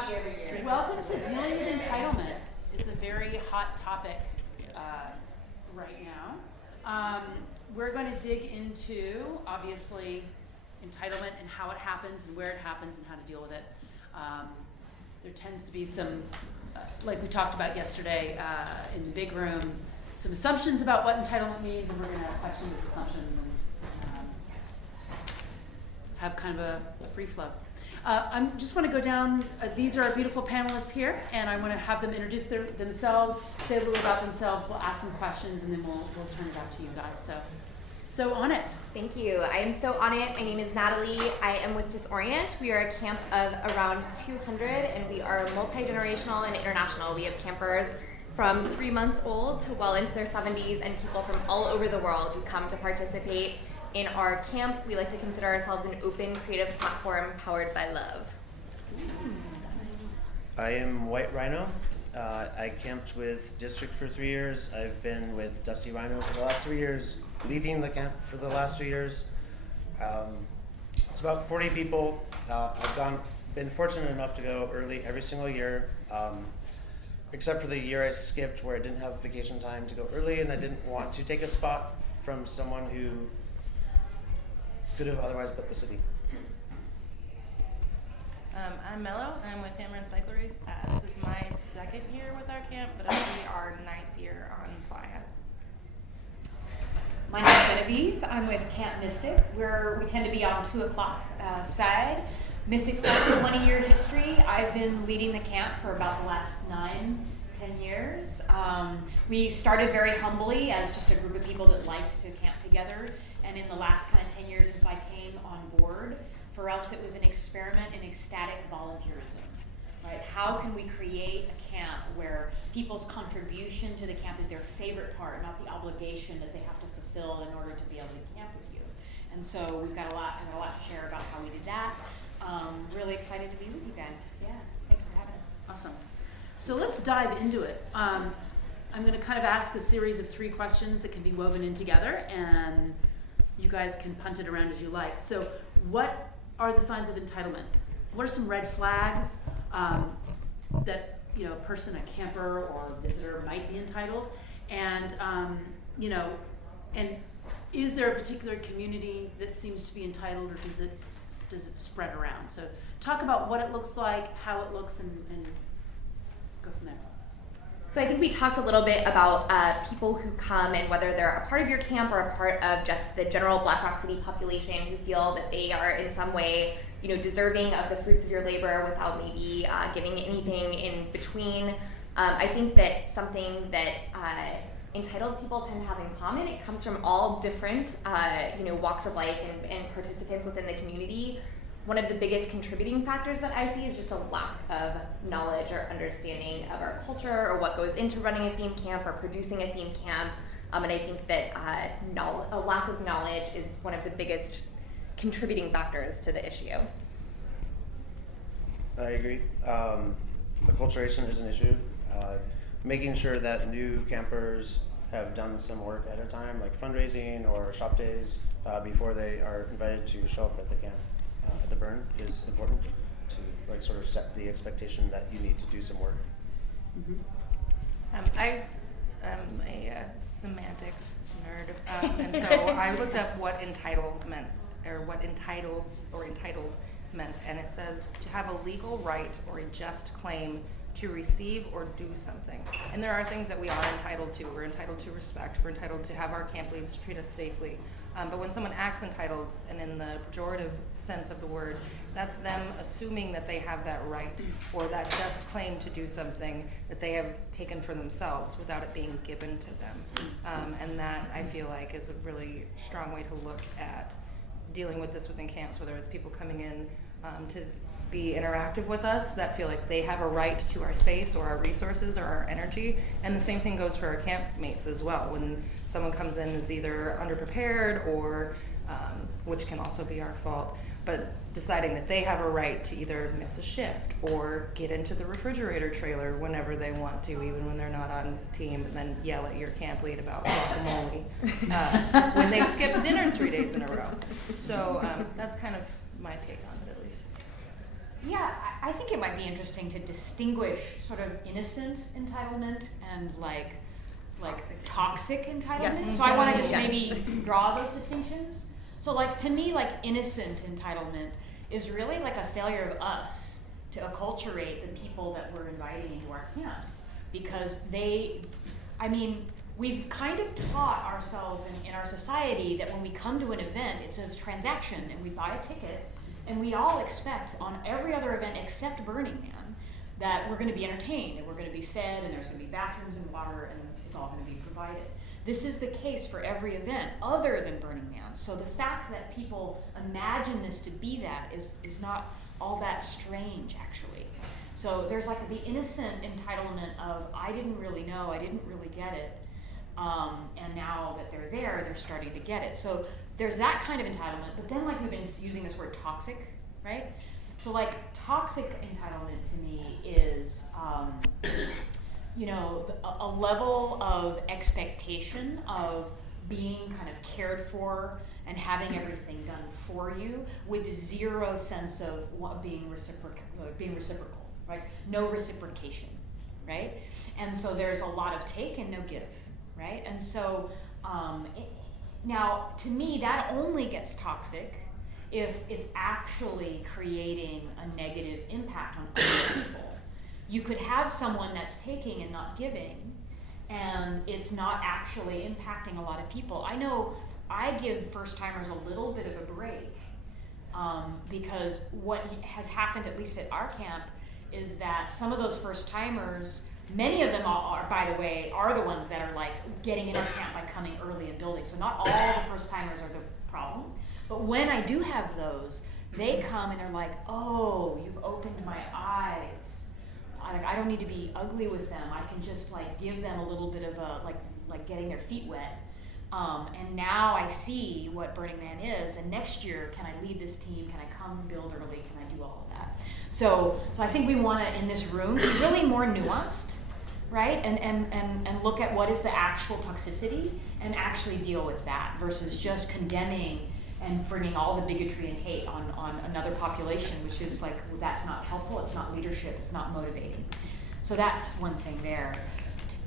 happy every year. Welcome to Dealing with Entitlement. It's a very hot topic right now. We're going to dig into, obviously, entitlement and how it happens and where it happens and how to deal with it. There tends to be some, like we talked about yesterday in the big room, some assumptions about what entitlement means, and we're going to question those assumptions and have kind of a free flow. I just want to go down, these are our beautiful panelists here, and I want to have them introduce themselves, say a little about themselves, we'll ask some questions, and then we'll turn it back to you guys. So on it. Thank you. I am so on it. My name is Natalie. I am with Disorient. We are a camp of around 200, and we are multi-generational and international. We have campers from 3 months old to well into their 70s, and people from all over the world who come to participate in our camp. We like to consider ourselves an open, creative platform powered by love. I am White Rhino. I camped with District for 3 years. I've been with Dusty Rhino for the last 3 years, leading the camp for the last 3 years. It's about 40 people. I've been fortunate enough to go early every single year, except for the year I skipped where I didn't have vacation time to go early, and I didn't want to take a spot from someone who could have otherwise built the city. I'm Mello. I'm with Hammer and Cyclery. This is my 2nd year with our camp, but it'll be our 9th year on Playa. My name is Genevieve. I'm with Camp Mystic. We tend to be on 2 o'clock side. Mystic's got a 20-year history. I've been leading the camp for about the last 9-10 years. We started very humbly as just a group of people that liked to camp together. And in the last kind of 10 years since I came on board, for us it was an experiment in ecstatic volunteerism, right? How can we create a camp where people's contribution to the camp is their favorite part, not the obligation that they have to fulfill in order to be able to camp with you? And so we've got a lot to share about how we did that. Really excited to be with you guys. Yeah, thanks for having us. Awesome. So let's dive into it. I'm going to kind of ask a series of 3 questions that can be woven in together, and you guys can punt it around as you like. So what are the signs of entitlement? What are some red flags that a person, a camper or visitor might be entitled? And and is there a particular community that seems to be entitled, or does it spread around? So talk about what it looks like, how it looks, and go from there. So I think we talked a little bit about people who come and whether they're a part of your camp or a part of just the general Black Rock City population who feel that they are in some way, deserving of the fruits of your labor without maybe giving anything in between. I think that something that entitled people tend to have in common, it comes from all different, walks of life and participants within the community. One of the biggest contributing factors that I see is just a lack of knowledge or understanding of our culture or what goes into running a theme camp or producing a theme camp. And I think that a lack of knowledge is one of the biggest contributing factors to the issue. I agree. Acculturation is an issue. Making sure that new campers have done some work at a time, like fundraising or shop days, before they are invited to show up at the camp. At the burn is important to sort of set the expectation that you need to do some work. Mm-hmm. I am a semantics nerd, and so I looked up what entitled meant, or what entitled meant, and it says to have a legal right or a just claim to receive or do something. And there are things that we are entitled to. We're entitled to respect. We're entitled to have our camp leads treat us safely. But when someone acts entitled, and in the pejorative sense of the word, that's them assuming that they have that right or that just claim to do something that they have taken for themselves without it being given to them. And that, I feel like, is a really strong way to look at dealing with this within camps, whether it's people coming in to be interactive with us that feel like they have a right to our space or our resources or our energy. And the same thing goes for our campmates as well. When someone comes in is either underprepared or, which can also be our fault, but deciding that they have a right to either miss a shift or get into the refrigerator trailer whenever they want to, even when they're not on team, and then yell at your camp lead about guacamole when they've skipped dinner 3 days in a row. So that's kind of my take on it, at least. Yeah, I think it might be interesting to distinguish sort of innocent entitlement and like toxic entitlement. Yes. So I want to just Yes. maybe draw those distinctions. So like to me, like innocent entitlement is really like a failure of us to acculturate the people that we're inviting into our camps, because we've kind of taught ourselves in our society that when we come to an event, it's a transaction and we buy a ticket, and we all expect on every other event except Burning Man that we're going to be entertained and we're going to be fed and there's going to be bathrooms and water and it's all going to be provided. This is the case for every event other than Burning Man. So the fact that people imagine this to be that is not all that strange, actually. So there's like the innocent entitlement of, I didn't really know, I didn't really get it, and now that they're there, they're starting to get it. So there's that kind of entitlement, but then like we've been using this word toxic, right? So like toxic entitlement to me is, a level of expectation of being kind of cared for and having everything done for you with zero sense of being reciprocal, right? No reciprocation, right? And so there's a lot of take and no give, right? And so now to me that only gets toxic if it's actually creating a negative impact on other people. You could have someone that's taking and not giving, and it's not actually impacting a lot of people. I know I give first-timers a little bit of a break, because what has happened, at least at our camp, is that some of those first-timers, many of them are, by the way, are the ones that are like getting in our camp by coming early and building. So not all the first-timers are the problem. But when I do have those, they come and they're like, oh, you've opened my eyes. I don't need to be ugly with them. I can just like give them a little bit of a like getting their feet wet. And now I see what Burning Man is. And next year, can I lead this team? Can I come build early? Can I do all of that? So I think we want to, in this room, be really more nuanced, right? And look at what is the actual toxicity and actually deal with that versus just condemning and bringing all the bigotry and hate on another population, which is like, that's not helpful, it's not leadership, it's not motivating. So that's one thing there.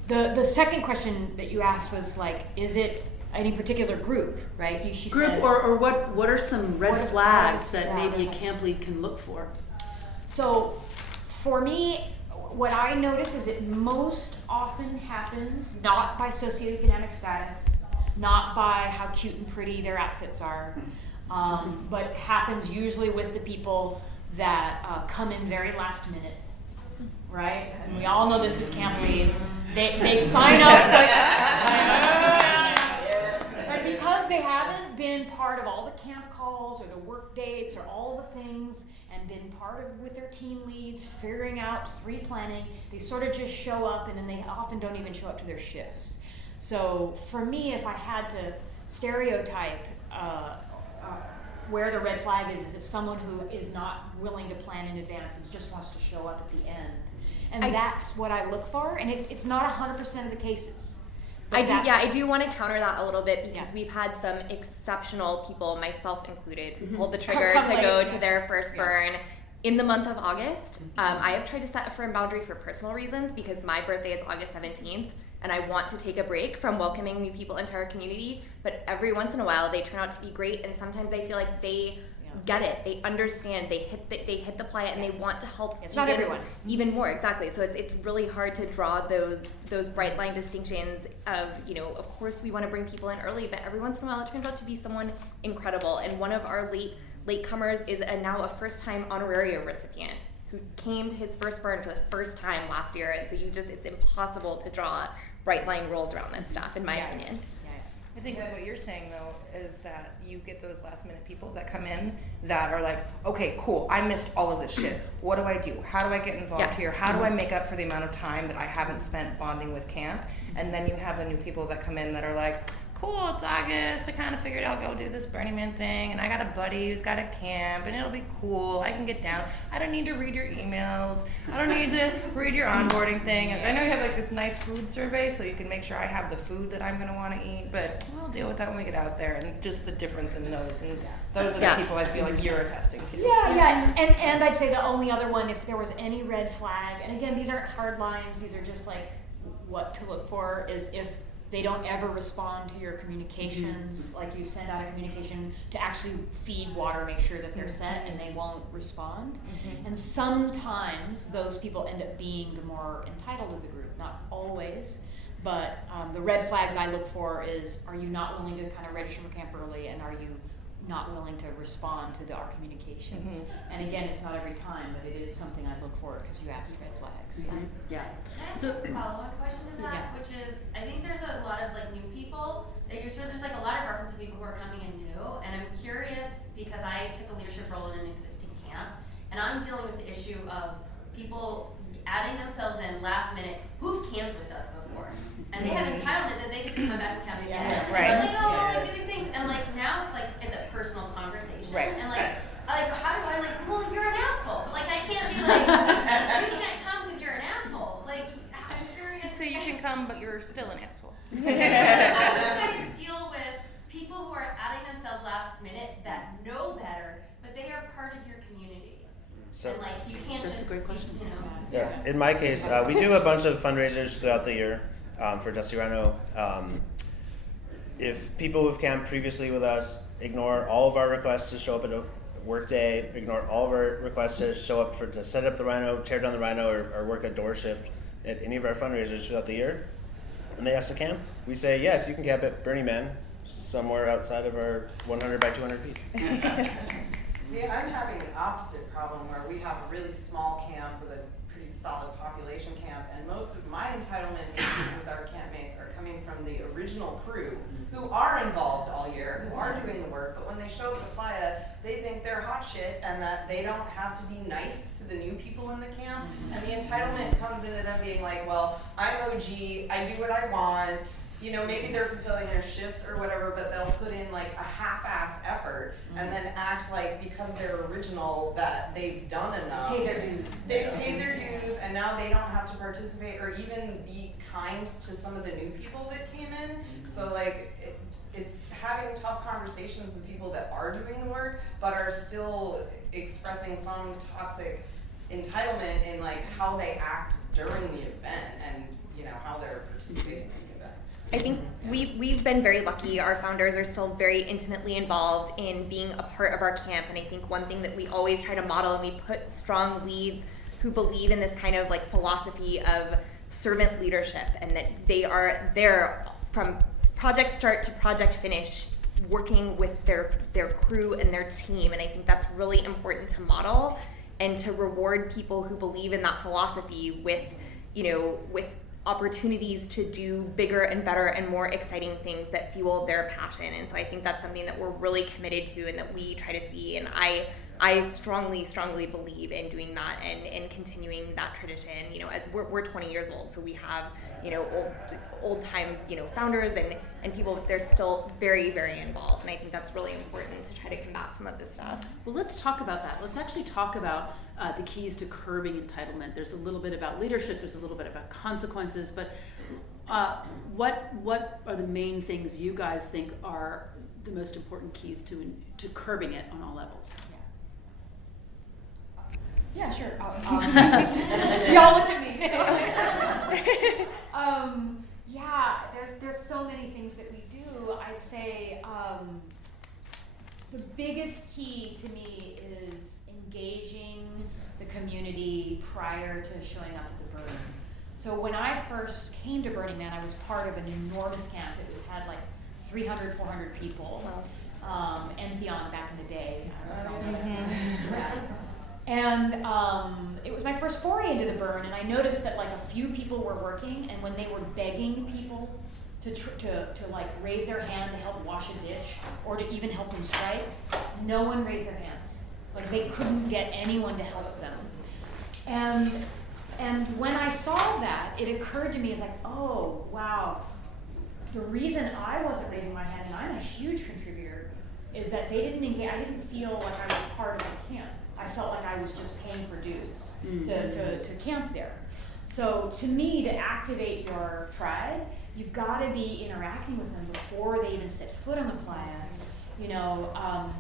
The second question that you asked was like, is it any particular group, right? She Group said, or what are some red flags that yeah, maybe a okay. camp lead can look for? So for me, what I notice is it most often happens not by socioeconomic status, not by how cute and pretty their outfits are, but happens usually with the people that come in very last minute, right? And we all know this as camp leads. They sign up, and because they haven't been part of all the camp calls or the work dates or all the things and been part of with their team leads, figuring out, pre-planning, they sort of just show up and then they often don't even show up to their shifts. So for me, if I had to stereotype where the red flag is it someone who is not willing to plan in advance and just wants to show up at the end. And that's what I look for, and it's not 100% of the cases. I do want to counter that a little bit because we've had some exceptional people, myself included, who pulled the trigger to go to their first burn in the month of August. I have tried to set a firm boundary for personal reasons because my birthday is August 17th. And I want to take a break from welcoming new people into our community, but every once in a while they turn out to be great, and sometimes I feel like they get it, they understand, they hit the play, and they want to help. It's not everyone. Even more, exactly. So it's really hard to draw those bright line distinctions of, of course we want to bring people in early, but every once in a while it turns out to be someone incredible. And one of our latecomers is now a first-time honorarium recipient who came to his first burn for the first time last year, and so it's impossible to draw bright line rules around this stuff, in my opinion. I think that what you're saying though is that you get those last minute people that come in that are like, okay, cool, I missed all of this shit. What do I do? How do I get involved here? How do I make up for the amount of time that I haven't spent bonding with camp? And then you have the new people that come in that are like, cool, it's August. I kind of figured I'll go do this Burning Man thing, and I got a buddy who's got a camp, and it'll be cool. I can get down. I don't need to read your emails. I don't need to read your onboarding thing. I know you have like this nice food survey, so you can make sure I have the food that I'm gonna want to eat, but we'll deal with that when we get out there, and just the difference in those. And those are the people I feel like you're attesting to. Yeah, and I'd say the only other one, if there was any red flag, and again, these aren't hard lines, these are just like what to look for, is if they don't ever respond to your communications, like you send out a communication to actually feed water, make sure that they're set, and they won't respond. And sometimes those people end up being the more entitled of the group, not always. But the red flags I look for is, are you not willing to kind of register for camp early, and are you not willing to respond to our communications? And again, it's not every time, but it is something I look for because you asked red flags. Yeah. Can I ask So a follow-up question to that, which is, I think there's a lot of like new people that you're sure there's like a lot of reference to people who are coming in new, and I'm curious because I took a leadership role in an existing camp, and I'm dealing with the issue of people adding themselves in last minute who've camped with us before, and they have entitlement that they get to come back and camp again. Right. They're like, oh, I do these things, and like now it's a personal conversation, and like how do I well, you're an asshole, but like I can't be like, you can't come because you're an asshole. Like I'm curious. So you can come, but you're still an asshole. How do you guys deal with people who are adding themselves last minute that know better, but they are part of your community? So, And like, so you can't That's just, a great question. You know. yeah, in my case, we do a bunch of fundraisers throughout the year for Dusty Rhino. If people who've camped previously with us ignore all of our requests to show up at a work day, ignore all of our requests to show up to set up the Rhino, tear down the Rhino, or work a door shift at any of our fundraisers throughout the year, and they ask to camp, we say, yes, you can camp at Burning Man somewhere outside of our 100 by 200 feet. See, I'm having the opposite problem where we have a really small camp with a pretty solid population camp, and most of my entitlement issues with our campmates are coming from the original crew who are involved all year, who are doing the work, but when they show up to Playa, they think they're hot shit and that they don't have to be nice to the new people in the camp, and the entitlement comes into them being like, well, I'm OG, I do what I want. You know, maybe they're fulfilling their shifts or whatever, but they'll put in like a half-assed effort and then act like because they're original that they've done enough. Pay their dues. They've paid their dues and now they don't have to participate or even be kind to some of the new people that came in. So like, it's having tough conversations with people that are doing the work but are still expressing some toxic entitlement in like how they act during the event and you know how they're participating in the event. I think we've been very lucky. Our founders are still very intimately involved in being a part of our camp, and I think one thing that we always try to model, and we put strong leads who believe in this kind of like philosophy of servant leadership, and that they are there from project start to project finish, working with their crew and their team, and I think that's really important to model and to reward people who believe in that philosophy with, you know, with opportunities to do bigger and better and more exciting things that fuel their passion. And so I think that's something that we're really committed to and that we try to see. And I strongly believe in doing that and continuing that tradition. You know, as we're 20 years old, so we have, you know, old time, you know, founders and people, they're still very, very involved. And I think that's really important to try to combat some of this stuff. Well, let's talk about that. Let's actually talk about the keys to curbing entitlement. There's a little bit about leadership, there's a little bit about consequences, but what are the main things you guys think are the most important keys to curbing it on all levels? Yeah, sure. Y'all looked at me. So. Yeah, there's so many things that we do. I'd say the biggest key to me is engaging the community prior to showing up at the burn. So when I first came to Burning Man, I was part of an enormous camp. It had like 300, 400 people. Entheon back in the day. I don't know. Yeah. And it was my first foray into the burn, and I noticed that like a few people were working, and when they were begging people to like raise their hand to help wash a dish or to even help them strike, no one raised their hands. Like they couldn't get anyone to help them. And when I saw that, it occurred to me, it's like, oh wow, the reason I wasn't raising my hand, and I'm a huge contributor, is that they didn't engage. I didn't feel like I was part of the camp. I felt like I was just paying for dues to camp there. So to me, to activate your tribe, you've got to be interacting with them before they even set foot on the playa. You know,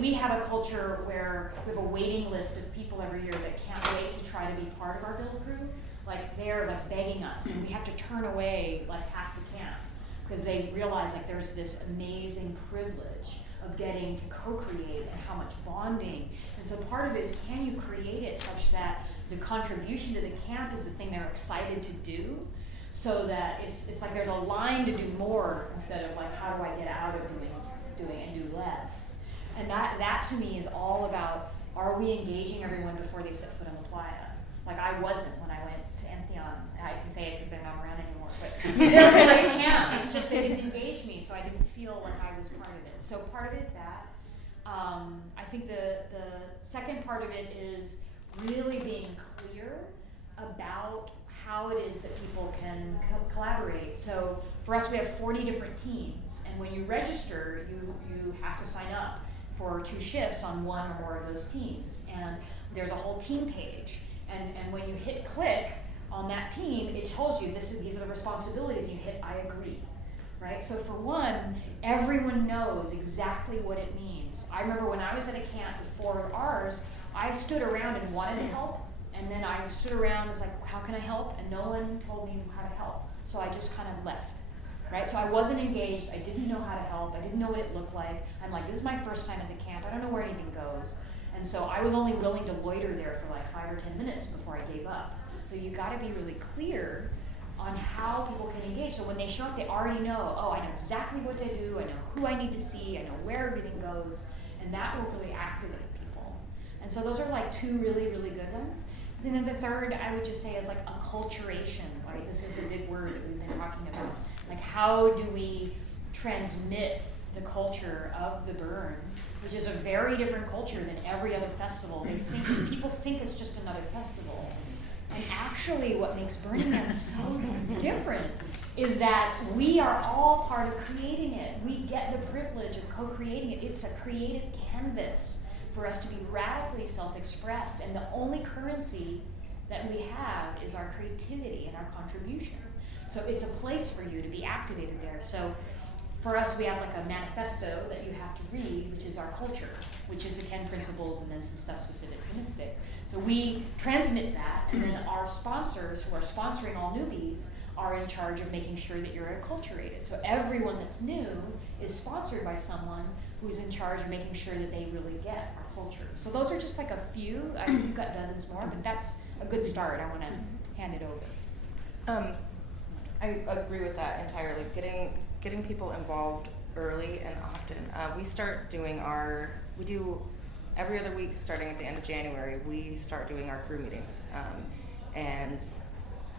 we have a culture where we have a waiting list of people every year that can't wait to try to be part of our build crew. Like they're like begging us, and we have to turn away like half the camp because they realize like there's this amazing privilege of getting to co-create and how much bonding. And so part of it is, can you create it such that the contribution to the camp is the thing they're excited to do, so that it's like there's a line to do more instead of like how do I get out of doing and do less. And that to me is all about, are we engaging everyone before they set foot on the playa? Like I wasn't when I went to Entheon. I can say it because they're not around anymore, but they're really camp. It's just they didn't engage me, so I didn't feel like I was part of it. So part of it is that. I think the second part of it is really being clear about how it is that people can collaborate. So for us, we have 40 different teams, and when you register, you have to sign up for 2 shifts on one or more of those teams. And there's a whole team page. And when you hit click on that team, it tells you these are the responsibilities. You hit I agree, right? So for one, everyone knows exactly what it means. I remember when I was at a camp before ours, I stood around and wanted to help, and then I stood around and was like, how can I help? And no one told me how to help. So I just kind of left, right? So I wasn't engaged. I didn't know how to help. I didn't know what it looked like. I'm like, this is my first time at the camp. I don't know where anything goes. And so I was only willing to loiter there for like 5 or 10 minutes before I gave up. So you got to be really clear on how people can engage. So when they show up, they already know, oh, I know exactly what to do. I know who I need to see. I know where everything goes. And that will really activate people. And so those are like 2 really, really good ones. And then the third, I would just say, is like acculturation, right? This is the big word that we've been talking about. Like, how do we transmit the culture of the burn, which is a very different culture than every other festival. People think it's just another festival. And actually what makes Burning Man so different is that we are all part of creating it. We get the privilege of co-creating it. It's a creative canvas for us to be radically self-expressed, and the only currency that we have is our creativity and our contribution. So it's a place for you to be activated there. So for us, we have like a manifesto that you have to read, which is our culture, which is the 10 principles and then some stuff specific to Mystic. So we transmit that, and then our sponsors who are sponsoring all newbies are in charge of making sure that you're acculturated. So everyone that's new is sponsored by someone who's in charge of making sure that they really get our culture. So those are just like a few. We've got dozens more, but that's a good start. I want to hand it over. I agree with that entirely. Getting people involved early and often. We do every other week starting at the end of January, we start doing our crew meetings. And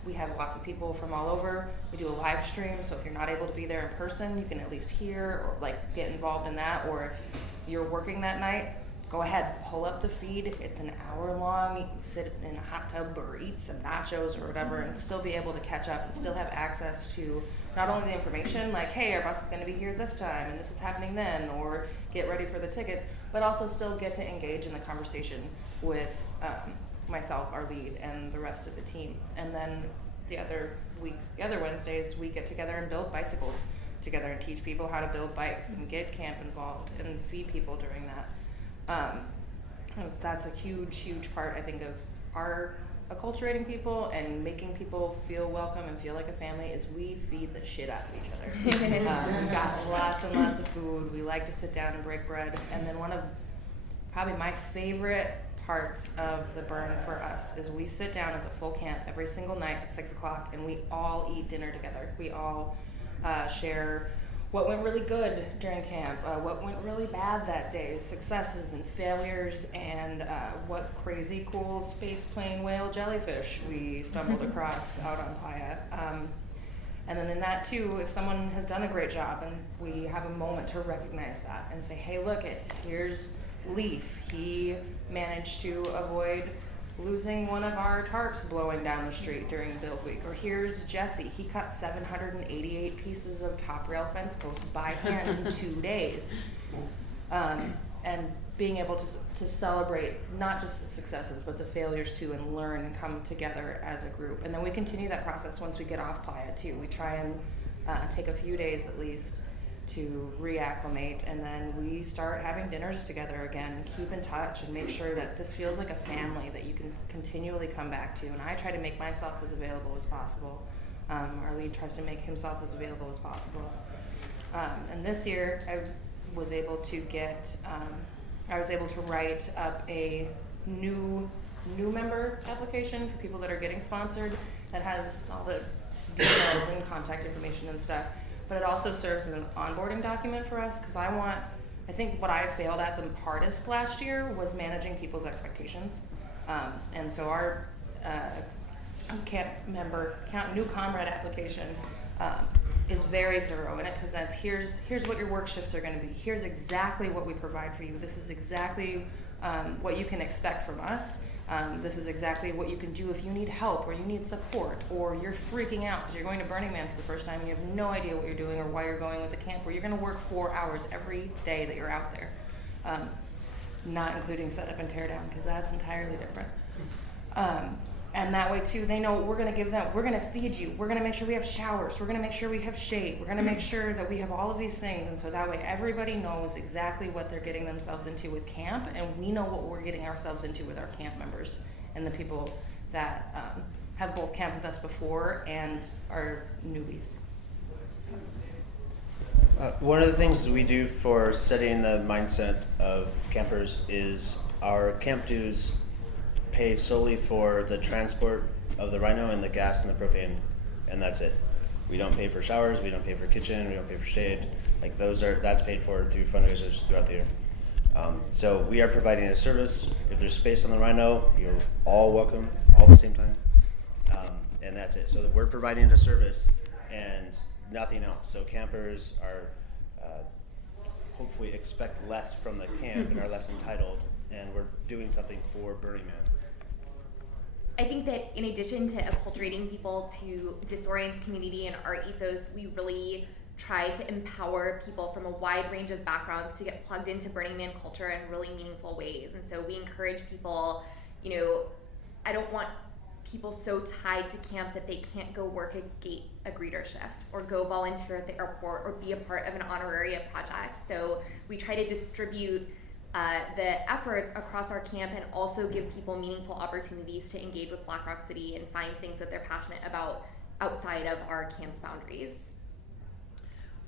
we have lots of people from all over. We do a live stream, so if you're not able to be there in person, you can at least hear or like get involved in that. Or if you're working that night, go ahead, pull up the feed. It's an hour long. You can sit in a hot tub or eat some nachos or whatever and still be able to catch up and still have access to not only the information, like, hey, our bus is gonna be here this time and this is happening then, or get ready for the tickets, but also still get to engage in the conversation with myself, our lead, and the rest of the team. And then the other Wednesdays, we get together and build bicycles together and teach people how to build bikes and get camp involved and feed people during that. That's a huge part, I think, of our acculturating people and making people feel welcome and feel like a family is we feed the shit out of each other. We've got lots and lots of food. We like to sit down and break bread. And then one of probably my favorite parts of the burn for us is we sit down as a full camp every single night at 6 o'clock and we all eat dinner together. We all share what went really good during camp, what went really bad that day, successes and failures, and what crazy cool space plane whale jellyfish we stumbled across out on playa. And then in that too, if someone has done a great job and we have a moment to recognize that and say, hey, look, here's Leaf. He managed to avoid losing one of our tarps blowing down the street during build week. Or here's Jesse, he cut 788 pieces of top rail fence posts by hand in 2 days. And being able to celebrate not just the successes but the failures too, and learn and come together as a group. And then we continue that process once we get off playa too. We try and take a few days at least to reacclimate, and then we start having dinners together again and keep in touch and make sure that this feels like a family that you can continually come back to. And I try to make myself as available as possible. Our lead tries to make himself as available as possible. And this year I was able to write up a new member application for people that are getting sponsored that has all the details and contact information and stuff. But it also serves as an onboarding document for us, because I think what I failed at the hardest last year was managing people's expectations. And so our new comrade application is very thorough, and it presents, here's what your work shifts are going to be. Here's exactly what we provide for you. This is exactly what you can expect from us. This is exactly what you can do if you need help or you need support or you're freaking out because you're going to Burning Man for the first time and you have no idea what you're doing or why you're going with the camp, where you're going to work 4 hours every day that you're out there. Not including setup and tear down, because that's entirely different. And that way too, they know we're going to give them, we're going to feed you, we're going to make sure we have showers, we're going to make sure we have shade, we're going to make sure that we have all of these things. And so that way everybody knows exactly what they're getting themselves into with camp, and we know what we're getting ourselves into with our camp members and the people that have both camped with us before and are newbies. One of the things we do for setting the mindset of campers is our camp dues pay solely for the transport of the rhino and the gas and the propane, and that's it. We don't pay for showers, we don't pay for kitchen, we don't pay for shade. Like that's paid for through fundraisers throughout the year. So we are providing a service. If there's space on the rhino, you're all welcome, all at the same time. And that's it. So we're providing a service and nothing else. So campers are hopefully expect less from the camp and are less entitled, and we're doing something for Burning Man. I think that in addition to acculturating people to Disorient's community and our ethos, we really try to empower people from a wide range of backgrounds to get plugged into Burning Man culture in really meaningful ways. And so we encourage people, I don't want people so tied to camp that they can't go work a greeter shift or go volunteer at the airport or be a part of an honoraria project. So we try to distribute the efforts across our camp and also give people meaningful opportunities to engage with Black Rock City and find things that they're passionate about outside of our camp's boundaries.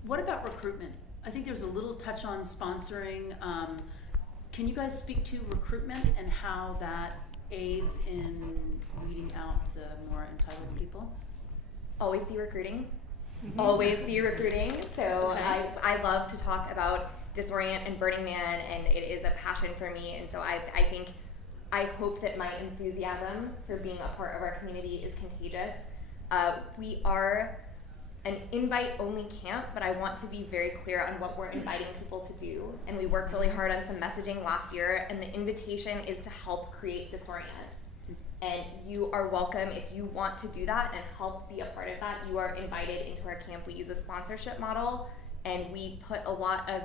What about recruitment? I think there's a little touch on sponsoring. Can you guys speak to recruitment and how that aids in weeding out the more entitled people? Always be recruiting. Always be recruiting. So Okay. I love to talk about Disorient and Burning Man, and it is a passion for me. And so I hope that my enthusiasm for being a part of our community is contagious. We are an invite-only camp, but I want to be very clear on what we're inviting people to do. And we worked really hard on some messaging last year, and the invitation is to help create Disorient. And you are welcome if you want to do that and help be a part of that. You are invited into our camp. We use a sponsorship model, and we put a lot of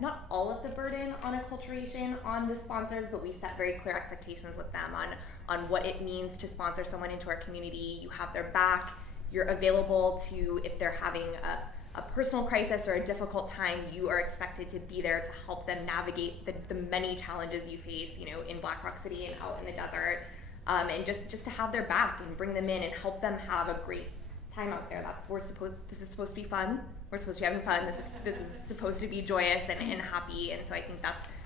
not all of the burden on acculturation on the sponsors, but we set very clear expectations with them on what it means to sponsor someone into our community. You have their back. You're available to, if they're having a personal crisis or a difficult time, you are expected to be there to help them navigate the many challenges you face, in Black Rock City and out in the desert. And just to have their back and bring them in and help them have a great time out there. This is supposed to be fun. We're supposed to be having fun. This is supposed to be joyous and happy. And so I think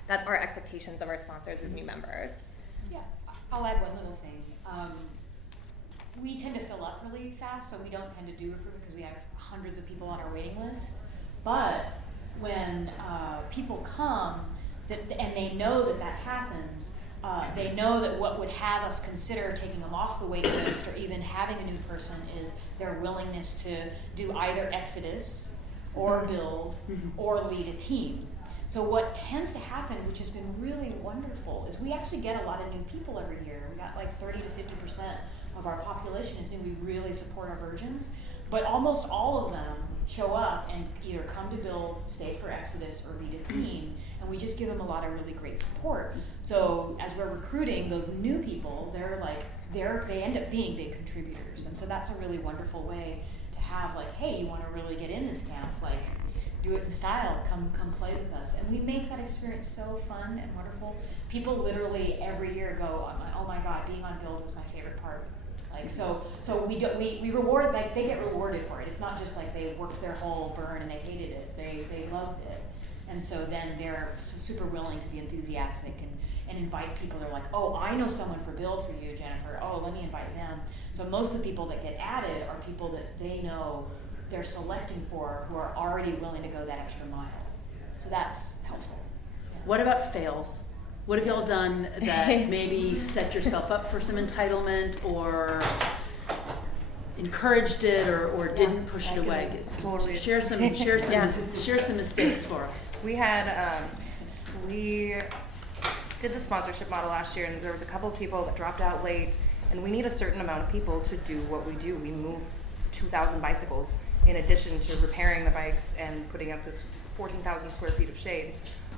that's our expectations of our sponsors as new members. Yeah, I'll add one little thing. We tend to fill up really fast, so we don't tend to do recruitment because we have hundreds of people on our waiting list. But when people come and they know that happens, they know that what would have us consider taking them off the waiting list or even having a new person is their willingness to do either Exodus or build or lead a team. So what tends to happen, which has been really wonderful, is we actually get a lot of new people every year. We got like of our population is new. We really support our virgins, but almost all of them show up and either come to build, stay for Exodus, or lead a team, and we just give them a lot of really great support. So as we're recruiting those new people, they end up being big contributors, and so that's a really wonderful way to have, like, hey, you want to really get in this camp, like, do it in style, come play with us. And we make that experience so fun and wonderful. People literally every year go, oh my God, being on build was my favorite part. Like, so we reward, like, they get rewarded for it. It's not just like they worked their whole burn and they hated it. They loved it. And so then they're super willing to be enthusiastic and invite people. They're like, oh, I know someone for build for you, Jennifer. Oh, let me invite them. So most of the people that get added are people that they know they're selecting for, who are already willing to go that extra mile. So that's helpful. What about fails? What have y'all done that maybe set yourself up for some entitlement, or encouraged it, or didn't push it away? Totally. Share some mistakes for us. We had we did the sponsorship model last year, and there was a couple of people that dropped out late, and we need a certain amount of people to do what we do. We move 2,000 bicycles in addition to repairing the bikes and putting up this 14,000 square feet of shade.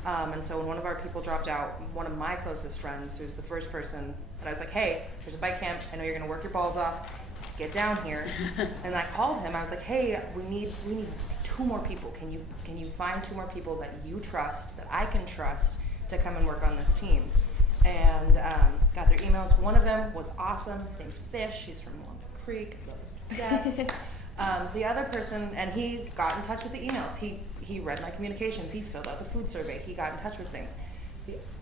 And so when one of our people dropped out, one of my closest friends, who's the first person, and I was like, hey, there's a bike camp. I know you're gonna work your balls off. Get down here. And I called him. I was like, hey, we need 2 more people. Can you find 2 more people that you trust, that I can trust, to come and work on this team? And got their emails. One of them was awesome. His name's Fish. He's from Long Creek. The other person, and he got in touch with the emails. He read my communications. He filled out the food survey. He got in touch with things.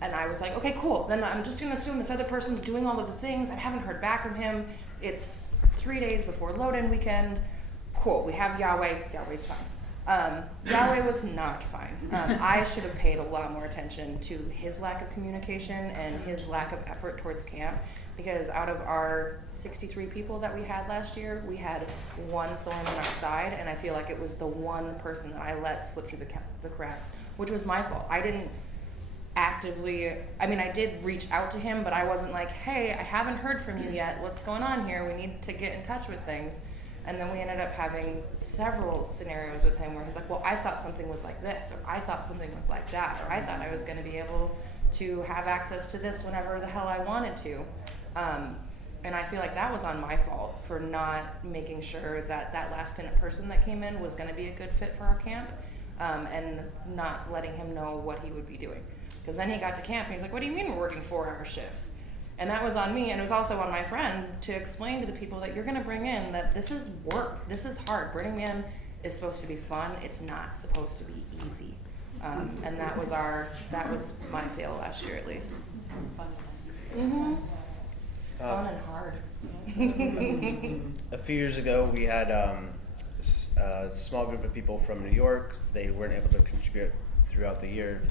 And I was like, okay, cool. Then I'm just going to assume this other person's doing all of the things. I haven't heard back from him. It's 3 days before load-in weekend. Cool. We have Yahweh. Yahweh's fine. Yahweh was not fine. I should have paid a lot more attention to his lack of communication and his lack of effort towards camp, because out of our 63 people that we had last year, we had 1 thorn in our side, and I feel like it was the one person that I let slip through the cracks, which was my fault. I didn't actively, I did reach out to him, but I wasn't like, hey, I haven't heard from you yet. What's going on here? We need to get in touch with things. And then we ended up having several scenarios with him where he's like, well, I thought something was like this, or I thought something was like that, or I thought I was going to be able to have access to this whenever the hell I wanted to. And I feel like that was on my fault for not making sure that that last minute person that came in was going to be a good fit for our camp, and not letting him know what he would be doing. Because then he got to camp and he's like, what do you mean we're working 4-hour shifts? And that was on me, and it was also on my friend to explain to the people that you're going to bring in that this is work, this is hard. Bringing me in is supposed to be fun. It's not supposed to be easy. And that was my fail last year, at least. Mm-hmm. Fun and hard. A few years ago, we had a small group of people from New York. They weren't able to contribute throughout the year,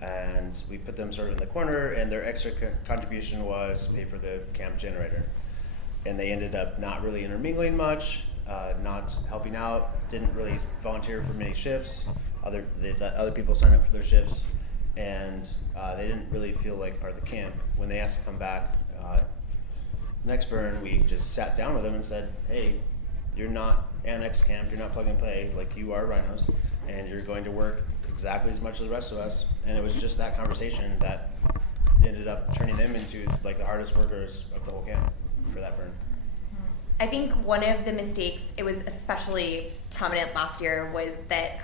and we put them sort of in the corner, and their extra contribution was pay for the camp generator. And they ended up not really intermingling much, not helping out, didn't really volunteer for many shifts. They let other people sign up for their shifts, and they didn't really feel like part of the camp. When they asked to come back next burn, we just sat down with them and said, hey, you're not annex camp, you're not plug and play like you are rhinos, and you're going to work exactly as much as the rest of us. And it was just that conversation that ended up turning them into like the hardest workers of the whole camp for that burn. I think one of the mistakes, it was especially prominent last year, was that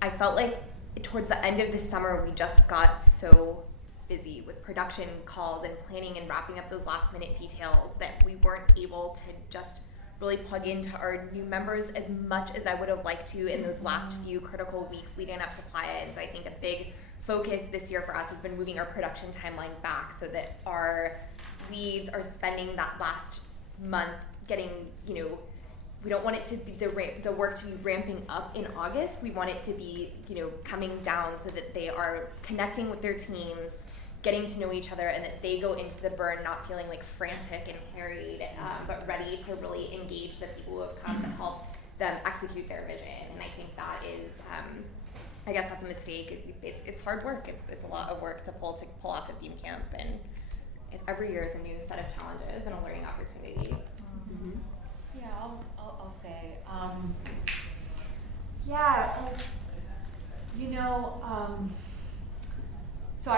I felt like towards the end of the summer we just got so busy with production calls and planning and wrapping up those last minute details that we weren't able to just really plug into our new members as much as I would have liked to in those last few critical weeks leading up to Playa. And so I think a big focus this year for us has been moving our production timeline back so that our leads are spending that last month getting, we don't want it to be the work to be ramping up in August. We want it to be, coming down so that they are connecting with their teams, getting to know each other, and that they go into the burn not feeling like frantic and harried, but ready to really engage the people who have come to help them execute their vision. And I think that is, I guess that's a mistake. It's hard work. It's a lot of work to pull off a theme camp, and every year is a new set of challenges and a learning opportunity. Yeah, I'll say. So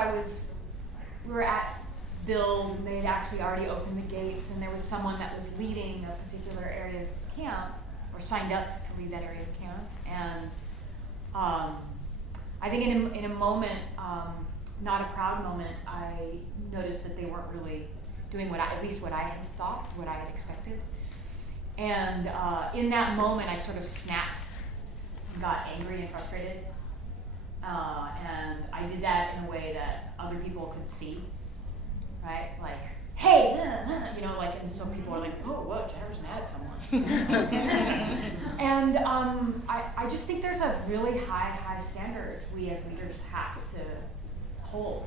we were at Build, and they'd actually already opened the gates, and there was someone that was leading a particular area of camp, or signed up to lead that area of camp, and I think in a moment, not a proud moment, I noticed that they weren't really doing at least what I had thought, what I had expected. And in that moment, I sort of snapped and got angry and frustrated. And I did that in a way that other people could see, right? Like, hey, and so people are like, oh, whoa, Jennifer's mad at someone. And I just think there's a really high standard we as leaders have to hold.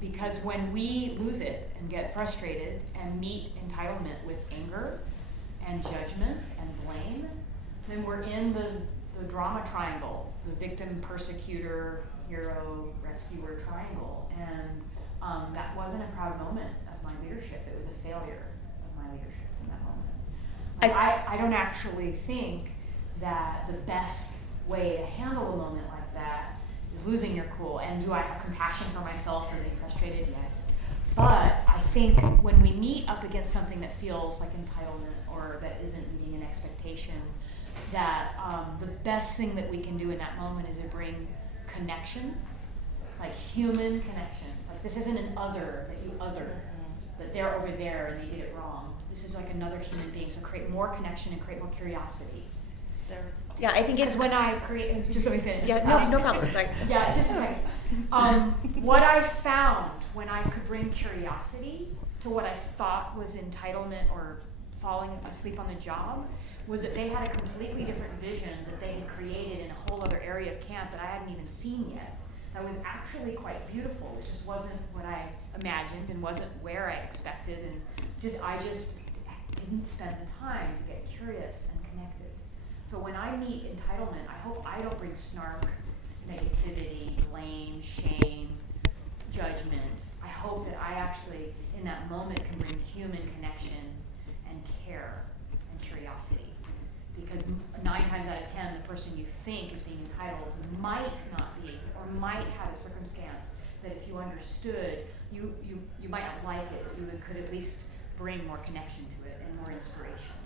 Because when we lose it and get frustrated and meet entitlement with anger and judgment and blame, then we're in the drama triangle, the victim, persecutor, hero, rescuer triangle. And that wasn't a proud moment of my leadership. It was a failure of my leadership in that moment. I don't actually think that the best way to handle a moment like that is losing your cool. And do I have compassion for myself for being frustrated? Yes. But I think when we meet up against something that feels like entitlement or that isn't meeting an expectation, that the best thing that we can do in that moment is to bring connection, like human connection. Like this isn't an other that you other, that they're over there and they did it wrong. This is like another human being. So create more connection and create more curiosity. Yeah, I think it's when I create. Just let me finish. Yeah, no problem. Sorry. Yeah, just a second. What I found when I could bring curiosity to what I thought was entitlement or falling asleep on the job was that they had a completely different vision that they had created in a whole other area of camp that I hadn't even seen yet. That was actually quite beautiful. It just wasn't what I imagined and wasn't where I expected, and I just didn't spend the time to get curious and connected. So when I meet entitlement, I hope I don't bring snark, negativity, blame, shame, judgment. I hope that I actually, in that moment, can bring human connection and care and curiosity. Because 9 times out of 10, the person you think is being entitled might not be, or might have a circumstance that if you understood, you might not like it, but you could at least bring more connection to it and more inspiration.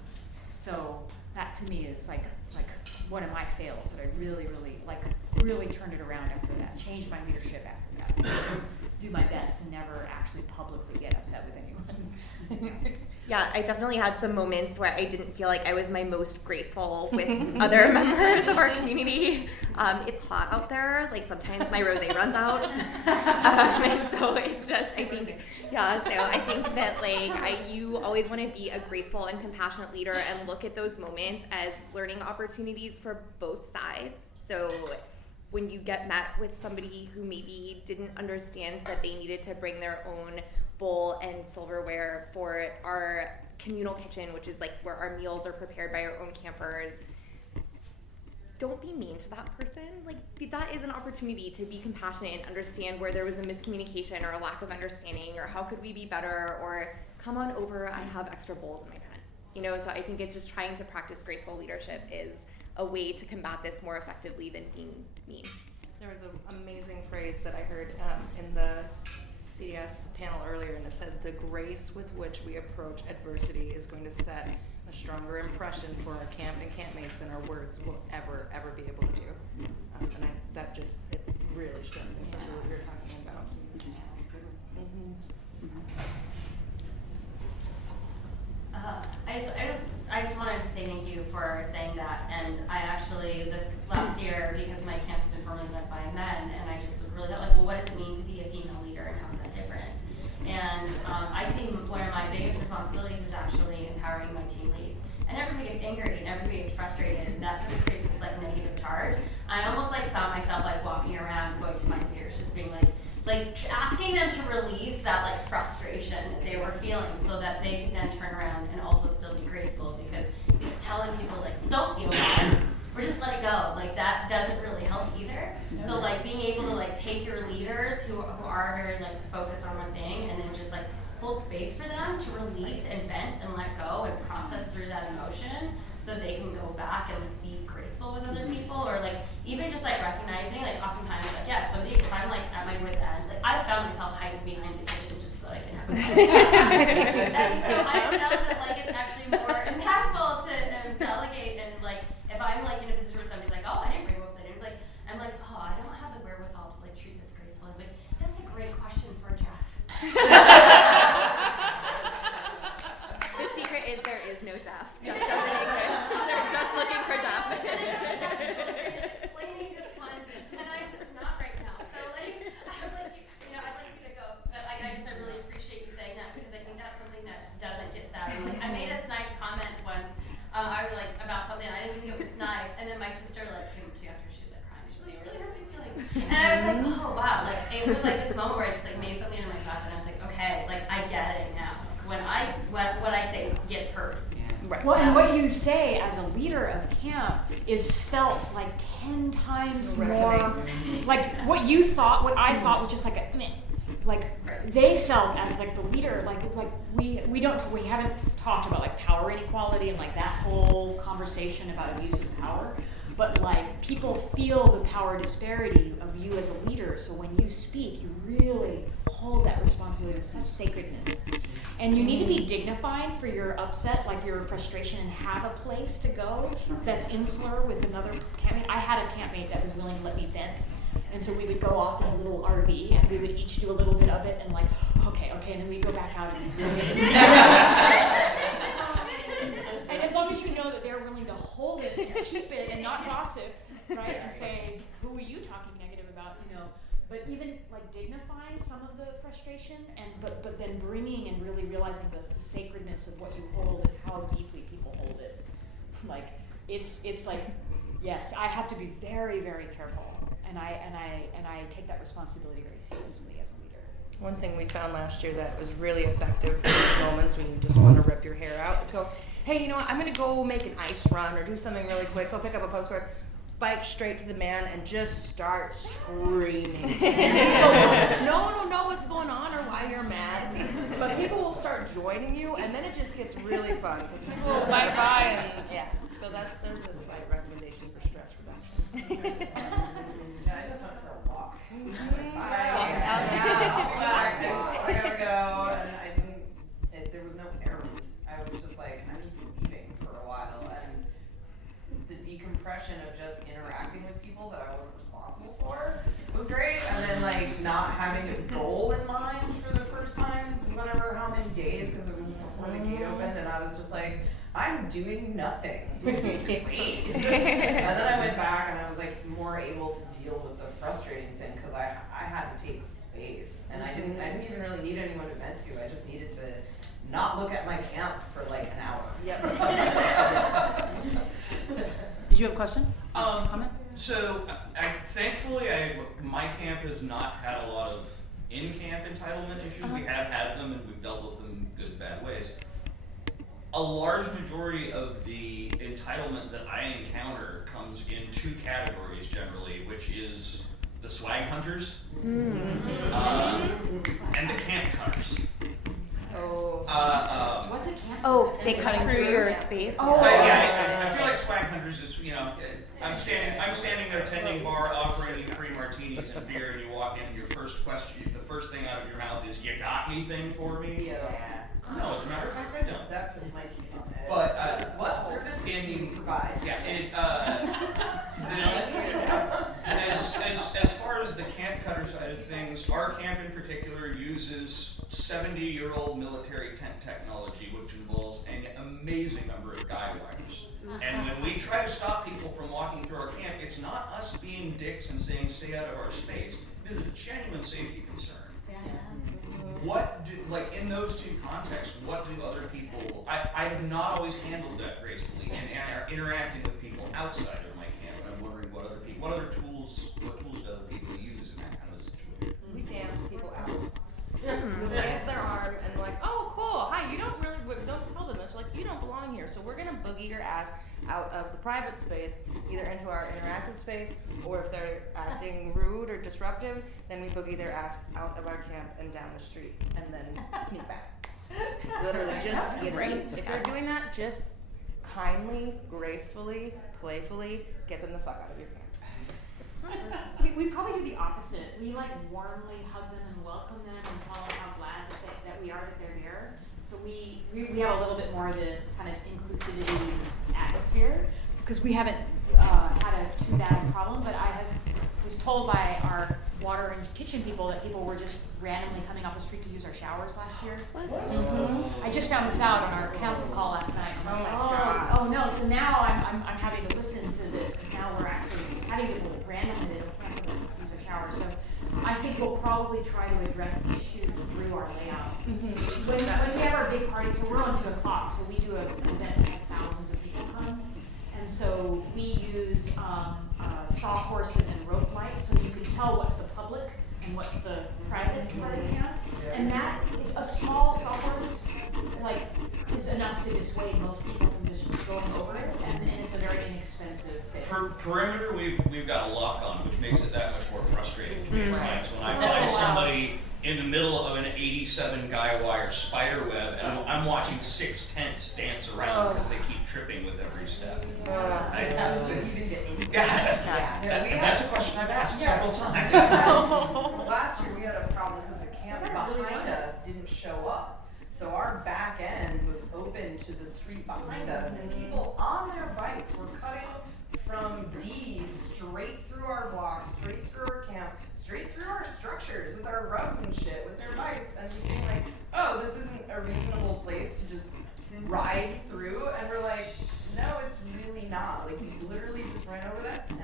So that to me is like one of my fails that I really turned it around after that, changed my leadership after that. Do my best to never actually publicly get upset with anyone. Yeah, I definitely had some moments where I didn't feel like I was my most graceful with other members of our community. It's hot out there. Like sometimes my rosé runs out, and so it's just I think that you always want to be a graceful and compassionate leader and look at those moments as learning opportunities for both sides. So when you get met with somebody who maybe didn't understand that they needed to bring their own bowl and silverware for our communal kitchen, which is like where our meals are prepared by our own campers, don't be mean to that person. Like that is an opportunity to be compassionate and understand where there was a miscommunication or a lack of understanding, or how could we be better, or come on over, I have extra bowls in my tent. So I think it's just trying to practice graceful leadership is a way to combat this more effectively than being mean. There was an amazing phrase that I heard in the CS panel earlier, and it said, the grace with which we approach adversity is going to set a stronger impression for our camp and campmates than our words will ever be able to do. It really struck me, especially what you're talking about. That's a good one. I just wanted to say thank you for saying that. And I actually, this last year, because my camp's been formerly led by men, and I just really thought, what does it mean to be a female leader, and how is that different? And I see one of my biggest responsibilities is actually empowering my team leads. And everybody gets angry and everybody gets frustrated, and that sort of creates this negative charge. I almost saw myself walking around, going to my leaders, just being asking them to release that frustration that they were feeling, so that they could then turn around and also still be graceful. Because telling people don't feel bad or just let it go, that doesn't really help either. So being being able to like take your leaders who are very like focused on one thing and then just like hold space for them to release and vent and let go and process through that emotion so they can go back and like be graceful with other people, or like even just like recognizing like oftentimes like if I'm like at my wit's end, like I've found myself hiding behind the kitchen just so that I can have a and so I found that like it's actually more impactful to delegate, and like if I'm like in a position where somebody's like, oh, I didn't bring whoops, I didn't, like I'm like, oh, I don't have the wherewithal to like treat this gracefully. But that's a great question for Jeff. The secret is there is no Jeff. Jeff doesn't exist. They're just looking for Jeff. Explaining this one, and I'm just not right now. So like, I'd like you to go. But I really appreciate you saying that, because I think that's something that doesn't get said. Like I made a snide comment once. I was like about something I didn't think it was snide, and then my sister like came up to me after, she was like crying. She's like, "You really hurt my feelings," and I was like, "Oh wow!" Like it was like this moment where I just like made something in my mouth, and I was like, "Okay, like I get it now." When what I say gets heard. Right. Well, and what you say as a leader of camp is felt like 10 times more. Like what you thought, what I thought was just like a meh. Like they felt as like the leader, like we haven't talked about like power inequality and like that whole conversation about abuse of power, but like people feel the power disparity of you as a leader. So when you speak, you really hold that responsibility with some sacredness, and you need to be dignified for your upset, like your frustration, and have a place to go that's insular with another campmate. I had a campmate that was willing to let me vent. And so we would go off in a little RV, and we would each do a little bit of it, and like, okay, and then we'd go back out and and as long as you know that they're willing to hold it and keep it and not gossip, right, and say, who are you talking negative about, but even like dignifying some of the frustration, and but then bringing and really realizing the sacredness of what you hold and how deeply people hold it. Like it's like, yes, I have to be very, very careful. And I take that responsibility very seriously as a leader. One thing we found last year that was really effective for those moments when you just want to rip your hair out is go, hey, you know what, I'm going to go make an ice run or do something really quick. Go pick up a postcard, bike straight to the man, and just start screaming. And people will know what's going on or why you're mad. But people will start joining you, and then it just gets really fun because people will bike by and So there's a slight recommendation for stress reduction. Yeah, I just went for a walk. Yeah. I gotta go, and there was no errand. I was just like, I'm just leaving for a while, and the decompression of just interacting with people that I wasn't responsible for was great, and then like not having a goal in mind for the first time in how many days, because it was before the gate opened, and I was just like, I'm doing nothing. This is great. And then I went back and I was like more able to deal with the frustrating thing, because I had to take space, and I didn't even really need anyone to vent to. I just needed to not look at my camp for like an hour. Yep. Did you have a question? Comment? So, thankfully, my camp has not had a lot of in-camp entitlement issues. We have had them, and we've dealt with them in good, bad ways. A large majority of the entitlement that I encounter comes in two categories generally, which is the swag hunters and the camp cutters. What's a camp? They cutting through your space. I feel like swag hunters is, I'm standing there tending bar, offering you free martinis and beer, and you walk in, the first thing out of your mouth is, "You got anything for me?" Yeah. No, as a matter of fact, I don't. That puts my teeth on edge. But what services do you provide? As far as the camp cutter side of things, our camp in particular uses 70-year-old military tent technology, which involves an amazing number of guy wires. And when we try to stop people from walking through our camp, it's not us being dicks and saying stay out of our space. It is a genuine safety concern. In those two contexts, what do other people, I have not always handled that gracefully and interacting with people outside of my camp. I'm wondering what other tools do other people use in that kind of situation? We dance people out. We wave their arm and like, oh cool, hi, you don't tell them this, like, you don't belong here, So we're gonna boogie your ass out of the private space, either into our interactive space, or if they're acting rude or disruptive, then we boogie their ass out of our camp and down the street, and then sneak back. Literally, just get them. If they're doing that, just kindly, gracefully, playfully get them the fuck out of your camp. We probably do the opposite. We like warmly hug them and welcome them and tell them how glad that we are that they're there. So we have a little bit more of the kind of inclusivity atmosphere because we haven't had a too bad a problem. But was told by our water and kitchen people that people were just randomly coming off the street to use our showers last year. Mm-hmm. I just found this out on our council call last night. I'm like, oh no! So now I'm having to listen to this. And now we're actually having people randomly that don't have to use our showers. So I think we'll probably try to address the issues through our layout. Mm-hmm. When we have our big party, so we're on 2 o'clock, so we do an event that has thousands of people come. And so we use sawhorses and rope lights, so you can tell what's the public and what's the private part of the camp. And that is a small sawhorse, like, is enough to dissuade most people from just going over it, and it's a very inexpensive fix. For perimeter, we've got a lock on, which makes it that much more frustrating for me at times when I Oh, find wow. somebody in the middle of an 87 guy wire spider web, and I'm watching 6 tents dance around because they keep tripping with every step. To even get in. That's a question I've asked several times. Last year we had a problem because the camp behind us didn't show up. So our back end was open to the street behind us, and people on their bikes were cutting from D straight through our blocks, straight through our camp, straight through our structures with our rugs and shit with their bikes, and just being like, oh, this isn't a reasonable place to just ride through. And we're like, no, it's really not. Like, you literally just ran over that tent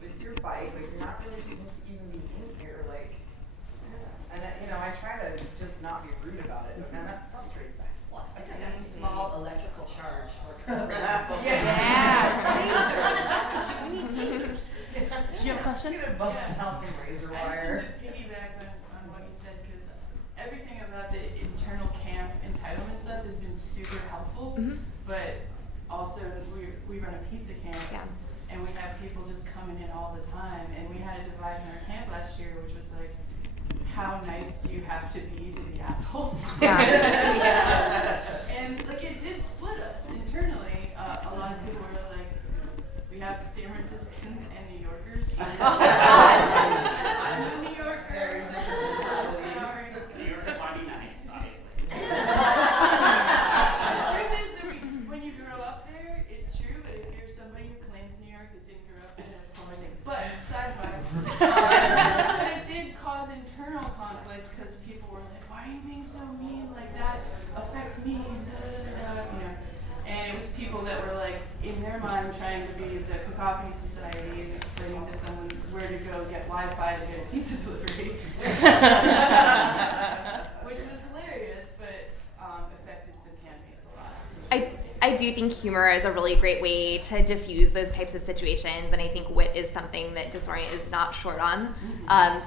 with your bike. Like, you're not really supposed to even be in here. Like, yeah. And I try to just not be rude about it, but man, that frustrates that. I think a small electrical charge works. We need tasers. Do you have a question? I'm gonna bust out some razor I just wire. wanted to piggyback on what you said, because everything about the internal camp entitlement stuff has been super helpful. Mhm. But also we run a pizza camp, Yeah. and we have people just coming in all the time. And we had a divide in our camp last year, which was like, how nice do you have to be to the assholes? And like it did split us internally. A lot of people were like, we have San Franciscans and New Yorkers. I'm a New Yorker. Very different mentalities. Sorry. New Yorkers want to be nice, obviously. The truth is that when you grow up there, it's true. But if you're somebody who claims New York that didn't grow up there, that's a whole other thing. But sidebar. But it did cause internal conflict because people were like, "Why are you being so mean? Like that affects me." And it was people that were like, in their mind, trying to be the cacophony society and explaining to someone where to go get Wi-Fi to get a pizza delivery, which was hilarious, but affected some campmates a lot. I do think humor is a really great way to diffuse those types of situations, and I think wit is something that Disorient is not short on.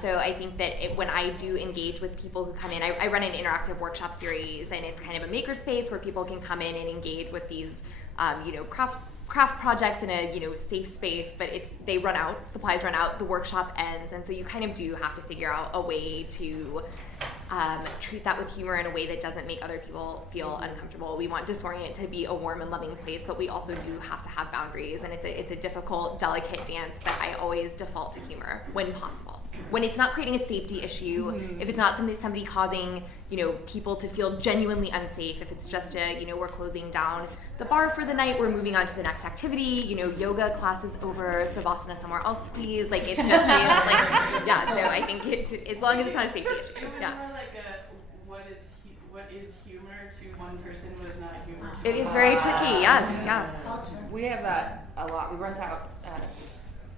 So I think that when I do engage with people who come in, I run an interactive workshop series, and it's kind of a makerspace where people can come in and engage with these, craft projects in a safe space. But they run out, supplies run out, the workshop ends, and so you kind of do have to figure out a way to treat that with humor in a way that doesn't make other people feel uncomfortable. We want Disorient to be a warm and loving place, but we also do have to have boundaries, and it's a difficult, delicate dance, but I always default to humor when possible. When it's not creating a safety issue, if it's not somebody causing, people to feel genuinely unsafe, if it's just we're closing down the bar for the night, we're moving on to the next activity, yoga class is over, Savasana somewhere else, please. Like, it's just, so I think as long as it's not a safety issue. It was Yeah. more like what is humor to one person was not humor to It is another. very tricky, yes, yeah. We have a lot. We rent out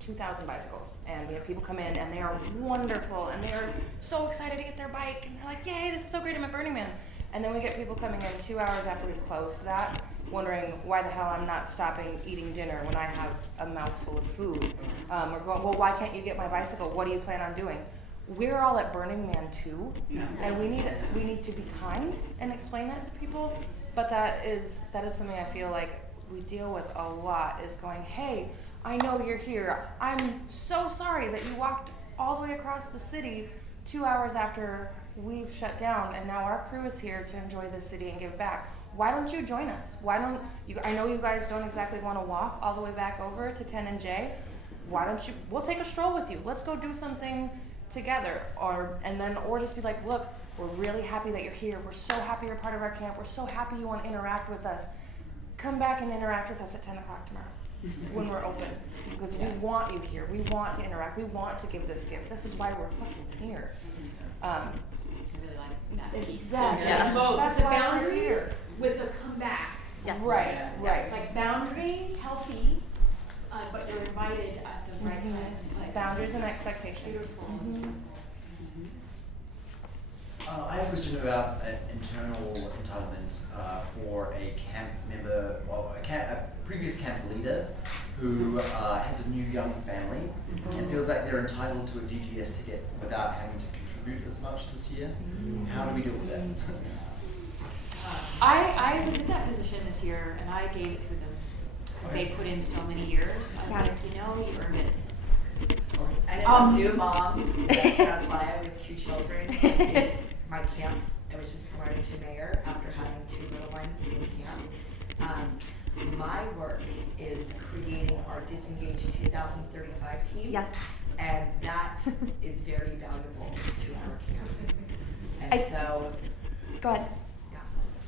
2,000 bicycles, and we have people come in, and they are wonderful, and they are so excited to get their bike, and they're like, "Yay, this is so great! I'm at Burning Man." And then we get people coming in 2 hours after we've closed that, wondering why the hell I'm not stopping eating dinner when I have a mouthful of food. We're going, well, why can't you get my bicycle? What do you plan on doing? We're all at Burning Man too, and we need to be kind and explain that to people. But that is something I feel like we deal with a lot, is going, hey, I know you're here. I'm so sorry that you walked all the way across the city 2 hours after we've shut down, and now our crew is here to enjoy the city and give back. Why don't you join us? Why don't you? I know you guys don't exactly want to walk all the way back over to 10 and J. Why don't you? We'll take a stroll with you. Let's go do something together, or just be like, look, we're really happy that you're here. We're so happy you're part of our camp. We're so happy you want to interact with us. Come back and interact with us at 10 o'clock tomorrow when we're open, because we want you here. We want to interact. We want to give this gift. This is why we're fucking here. I really like that piece. Exactly. Yeah. That's The why we're boundary here. with a comeback. Yes. Right. Right. Like boundary, healthy, but you're invited at the right time and place. Boundaries and expectations. Beautiful. I have a question about internal entitlement for a camp member, a previous camp leader who has a new young family and feels like they're entitled to a DGS ticket without having to contribute as much this year. How do we deal with that? I was in that position this year, and I gave it to them because they put in so many years. I was like, you earned it. And as a new mom that's on fire with 2 children, it's my camps, I was just promoted to mayor after having 2 little ones in camp. My work is creating our Disengaged 2035 team. Yes. And that is very valuable to our camp. And so, Go ahead. yeah.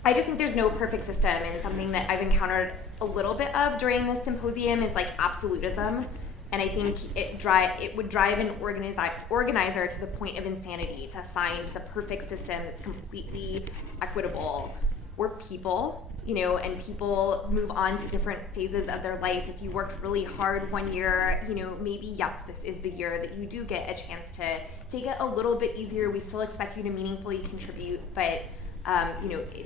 I just think there's no perfect system, and something that I've encountered a little bit of during this symposium is like absolutism. And I think it would drive an organizer to the point of insanity to find the perfect system that's completely equitable. We're people, and people move on to different phases of their life. If you worked really hard one year, maybe yes, this is the year that you do get a chance to take it a little bit easier. We still expect you to meaningfully contribute, but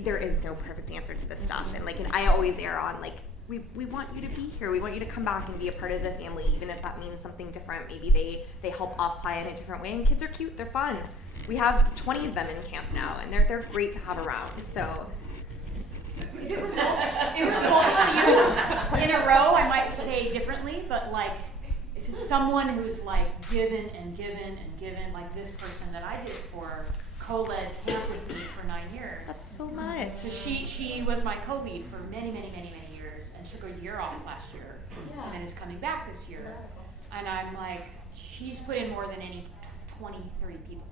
there is no perfect answer to this stuff. And I always err on we want you to be here. We want you to come back and be a part of the family, even if that means something different. Maybe they help off-ply in a different way. And kids are cute. They're fun. We have 20 of them in camp now, and they're great to have around. So, If it was multiple years in a row, I might say differently, but it's someone who's given and given and given, like this person that I did for co-led camp with me for 9 years. that's so much. So she was my co-lead for many, many, many, many years, and took a year off last year, and then is coming back this year. And I'm like, she's put in more than any 20, 30 people.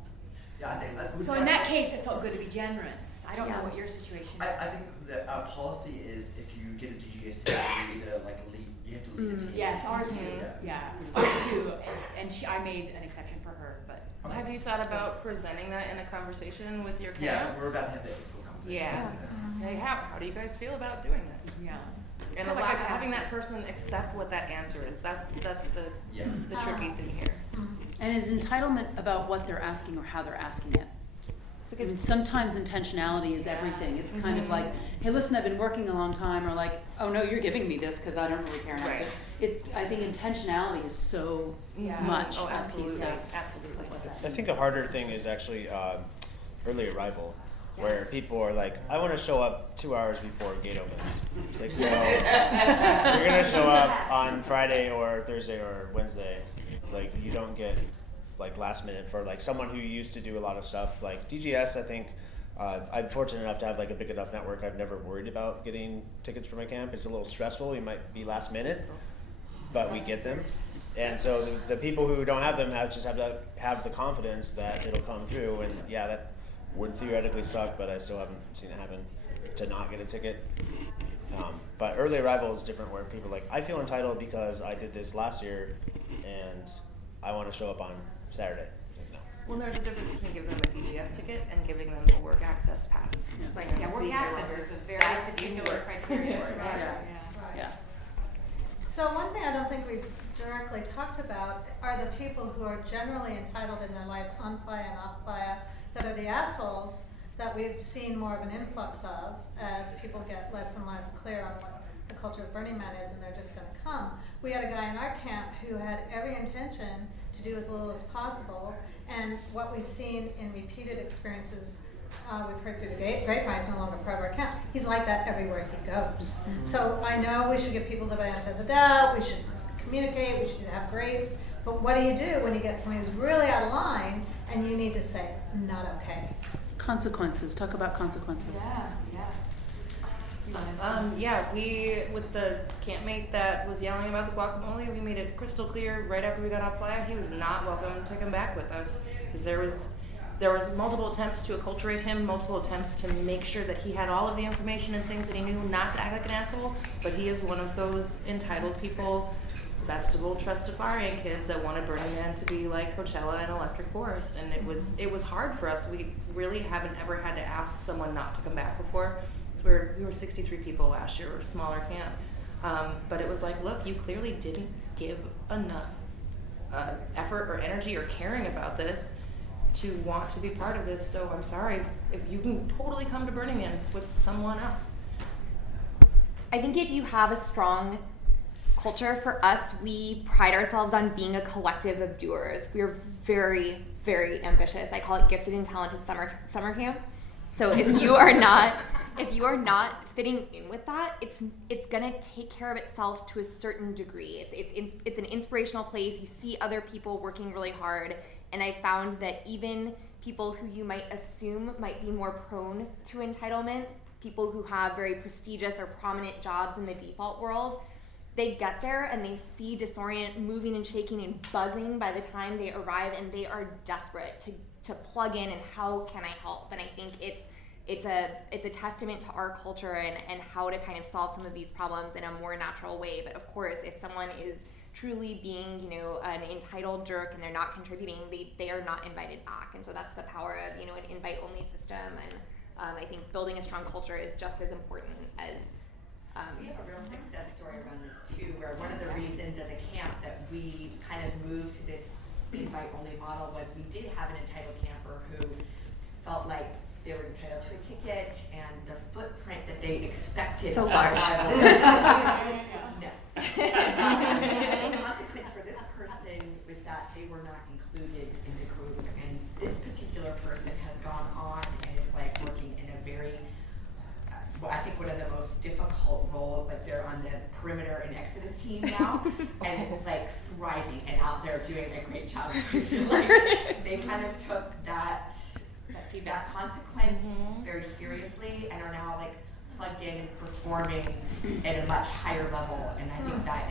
Yeah, I think that. So in that case, it felt good to be generous. I don't know what your situation is. I think that our policy is if you get a DGS ticket, you either leave. You have to leave it. Yes, ours too. Yeah, ours too. And I made an exception for her, but. Okay. Have you thought about presenting that in a conversation with your camp? Yeah, we're about to have that difficult conversation. Yeah. Hey, how do you guys feel about doing this? Yeah. And Feel like I having passed. that person accept what that answer is. That's the Yeah. the tricky thing here. And is entitlement about what they're asking or how they're asking it? I mean, sometimes intentionality is everything. It's kind of like, hey, listen, I've been working a long time, or oh no, you're giving me this because I don't really care. Right. I think intentionality is so much Oh, a piece absolutely. of Absolutely. what that I think a harder thing is actually early arrival, where people are like, I want to show up 2 hours before gate opens. It's like, no, you're going to show up on Friday or Thursday or Wednesday. You don't get last minute for someone who used to do a lot of stuff. DGS, I think, I'm fortunate enough to have a big enough network. I've never worried about getting tickets for my camp. It's a little stressful. You might be last minute, but we get them. And so the people who don't have them just have to have the confidence that it'll come through. And yeah, that would theoretically suck, but I still haven't seen it happen to not get a ticket. But early arrival is different, where people are like, I feel entitled because I did this last year and I want to show up on Saturday. No. Well, there's a difference between giving them a DGS ticket and giving them a work access pass. Yeah, work access is a very particular criteria. Yeah. So one thing I don't think we've directly talked about are the people who are generally entitled in their life on playa and off playa, that are the assholes that we've seen more of an influx of as people get less and less clear on what the culture of Burning Man is, and they're just going to come. We had a guy in our camp who had every intention to do as little as possible, and what we've seen in repeated experiences we've heard through the grapevine, is no longer part of our camp. He's like that everywhere he goes. So I know we should give people the benefit of the doubt, we should communicate, we should have grace, but what do you do when you get somebody who's really out of line and you need to say, not okay? Consequences. Talk about consequences. We, with the campmate that was yelling about the guacamole, we made it crystal clear right after we got off playa, he was not welcome to come back with us. Because there was multiple attempts to acculturate him, multiple attempts to make sure that he had all of the information and things that he knew, not to act like an asshole, but he is one of those entitled people, festival trustafarian kids that wanted Burning Man to be like Coachella and Electric Forest, and it was hard for us. We really haven't ever had to ask someone not to come back before. We were 63 people last year, we're a smaller camp, but it was like, look, you clearly didn't give enough effort or energy or caring about this to want to be part of this, so I'm sorry, if you can totally come to Burning Man with someone else. I think if you have a strong culture, for us, we pride ourselves on being a collective of doers. We're very, very ambitious. I call it gifted and talented summer camp. So if you are not fitting in with that, it's gonna take care of itself to a certain degree. It's an inspirational place. You see other people working really hard, and I found that even people who you might assume might be more prone to entitlement, people who have very prestigious or prominent jobs in the default world, they get there and they see Disorient moving and shaking and buzzing by the time they arrive, and they are desperate to plug in and how can I help? And I think it's a testament to our culture and how to kind of solve some of these problems in a more natural way. But of course, if someone is truly being, an entitled jerk and they're not contributing, they are not invited back. And so that's the power of, an invite-only system. And I think building a strong culture is just as important as we have a real success story around this too, where one of the reasons as a camp that we kind of moved to this invite-only model was we did have an entitled camper who felt like they were entitled to a ticket, and the footprint that they expected so large. No. The consequence for this person was that they were not included in the group, and this particular person has gone on and is like working in a very I think one of the most difficult roles, like they're on the perimeter and Exodus team now, and like thriving and out there doing a great job. I feel like they kind of took that consequence very seriously and are now like plugged in and performing at a much higher level. And I think that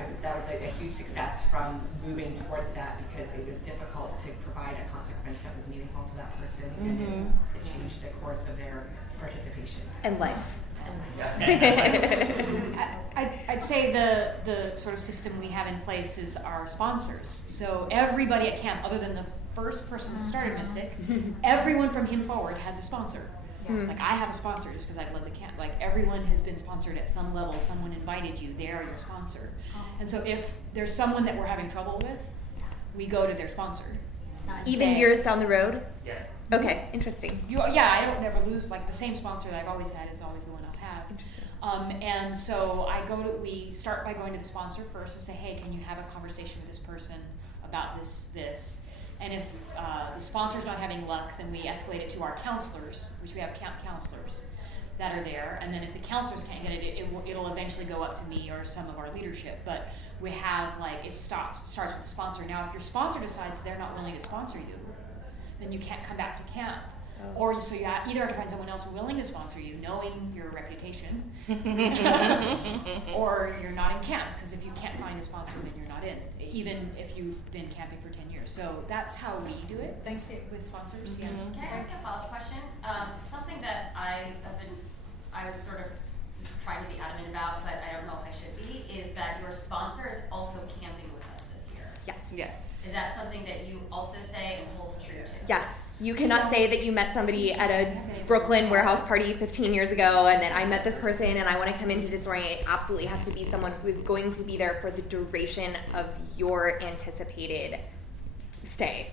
was like a huge success from moving towards that, because it was difficult to provide a consequence that was meaningful to that person, and it changed the course of their participation and life. I'd say the sort of system we have in place is our sponsors. So everybody at camp, other than the first person that started Mystic, everyone from him forward has a sponsor. Like I have a sponsor just because I've led the camp. Like everyone has been sponsored at some level. Someone invited you. They are your sponsor. And so if there's someone that we're having trouble with, we go to their sponsor. Even years down the road? Yes. Okay, interesting. I don't never lose, like the same sponsor that I've always had is always the one I'll have. And so we start by going to the sponsor first and say, hey, can you have a conversation with this person about this? And if the sponsor's not having luck, then we escalate it to our counselors, which we have camp counselors that are there. And then if the counselors can't get it, it'll eventually go up to me or some of our leadership. But we have it starts with the sponsor. Now, if your sponsor decides they're not willing to sponsor you, then you can't come back to camp. Or so you either have to find someone else willing to sponsor you, knowing your reputation, or you're not in camp, because if you can't find a sponsor, then you're not in, even if you've been camping for 10 years. So that's how we do it. Thank you. With sponsors. Can I ask a follow-up question? Something that I was sort of trying to be adamant about, but I don't know if I should be, is that your sponsor is also camping with us this year. Yes. Is that something that you also say and hold true to? Yes. You cannot say that you met somebody at a Brooklyn warehouse party 15 years ago and then I met this person and I want to come into Disorient. It absolutely has to be someone who is going to be there for the duration of your anticipated stay.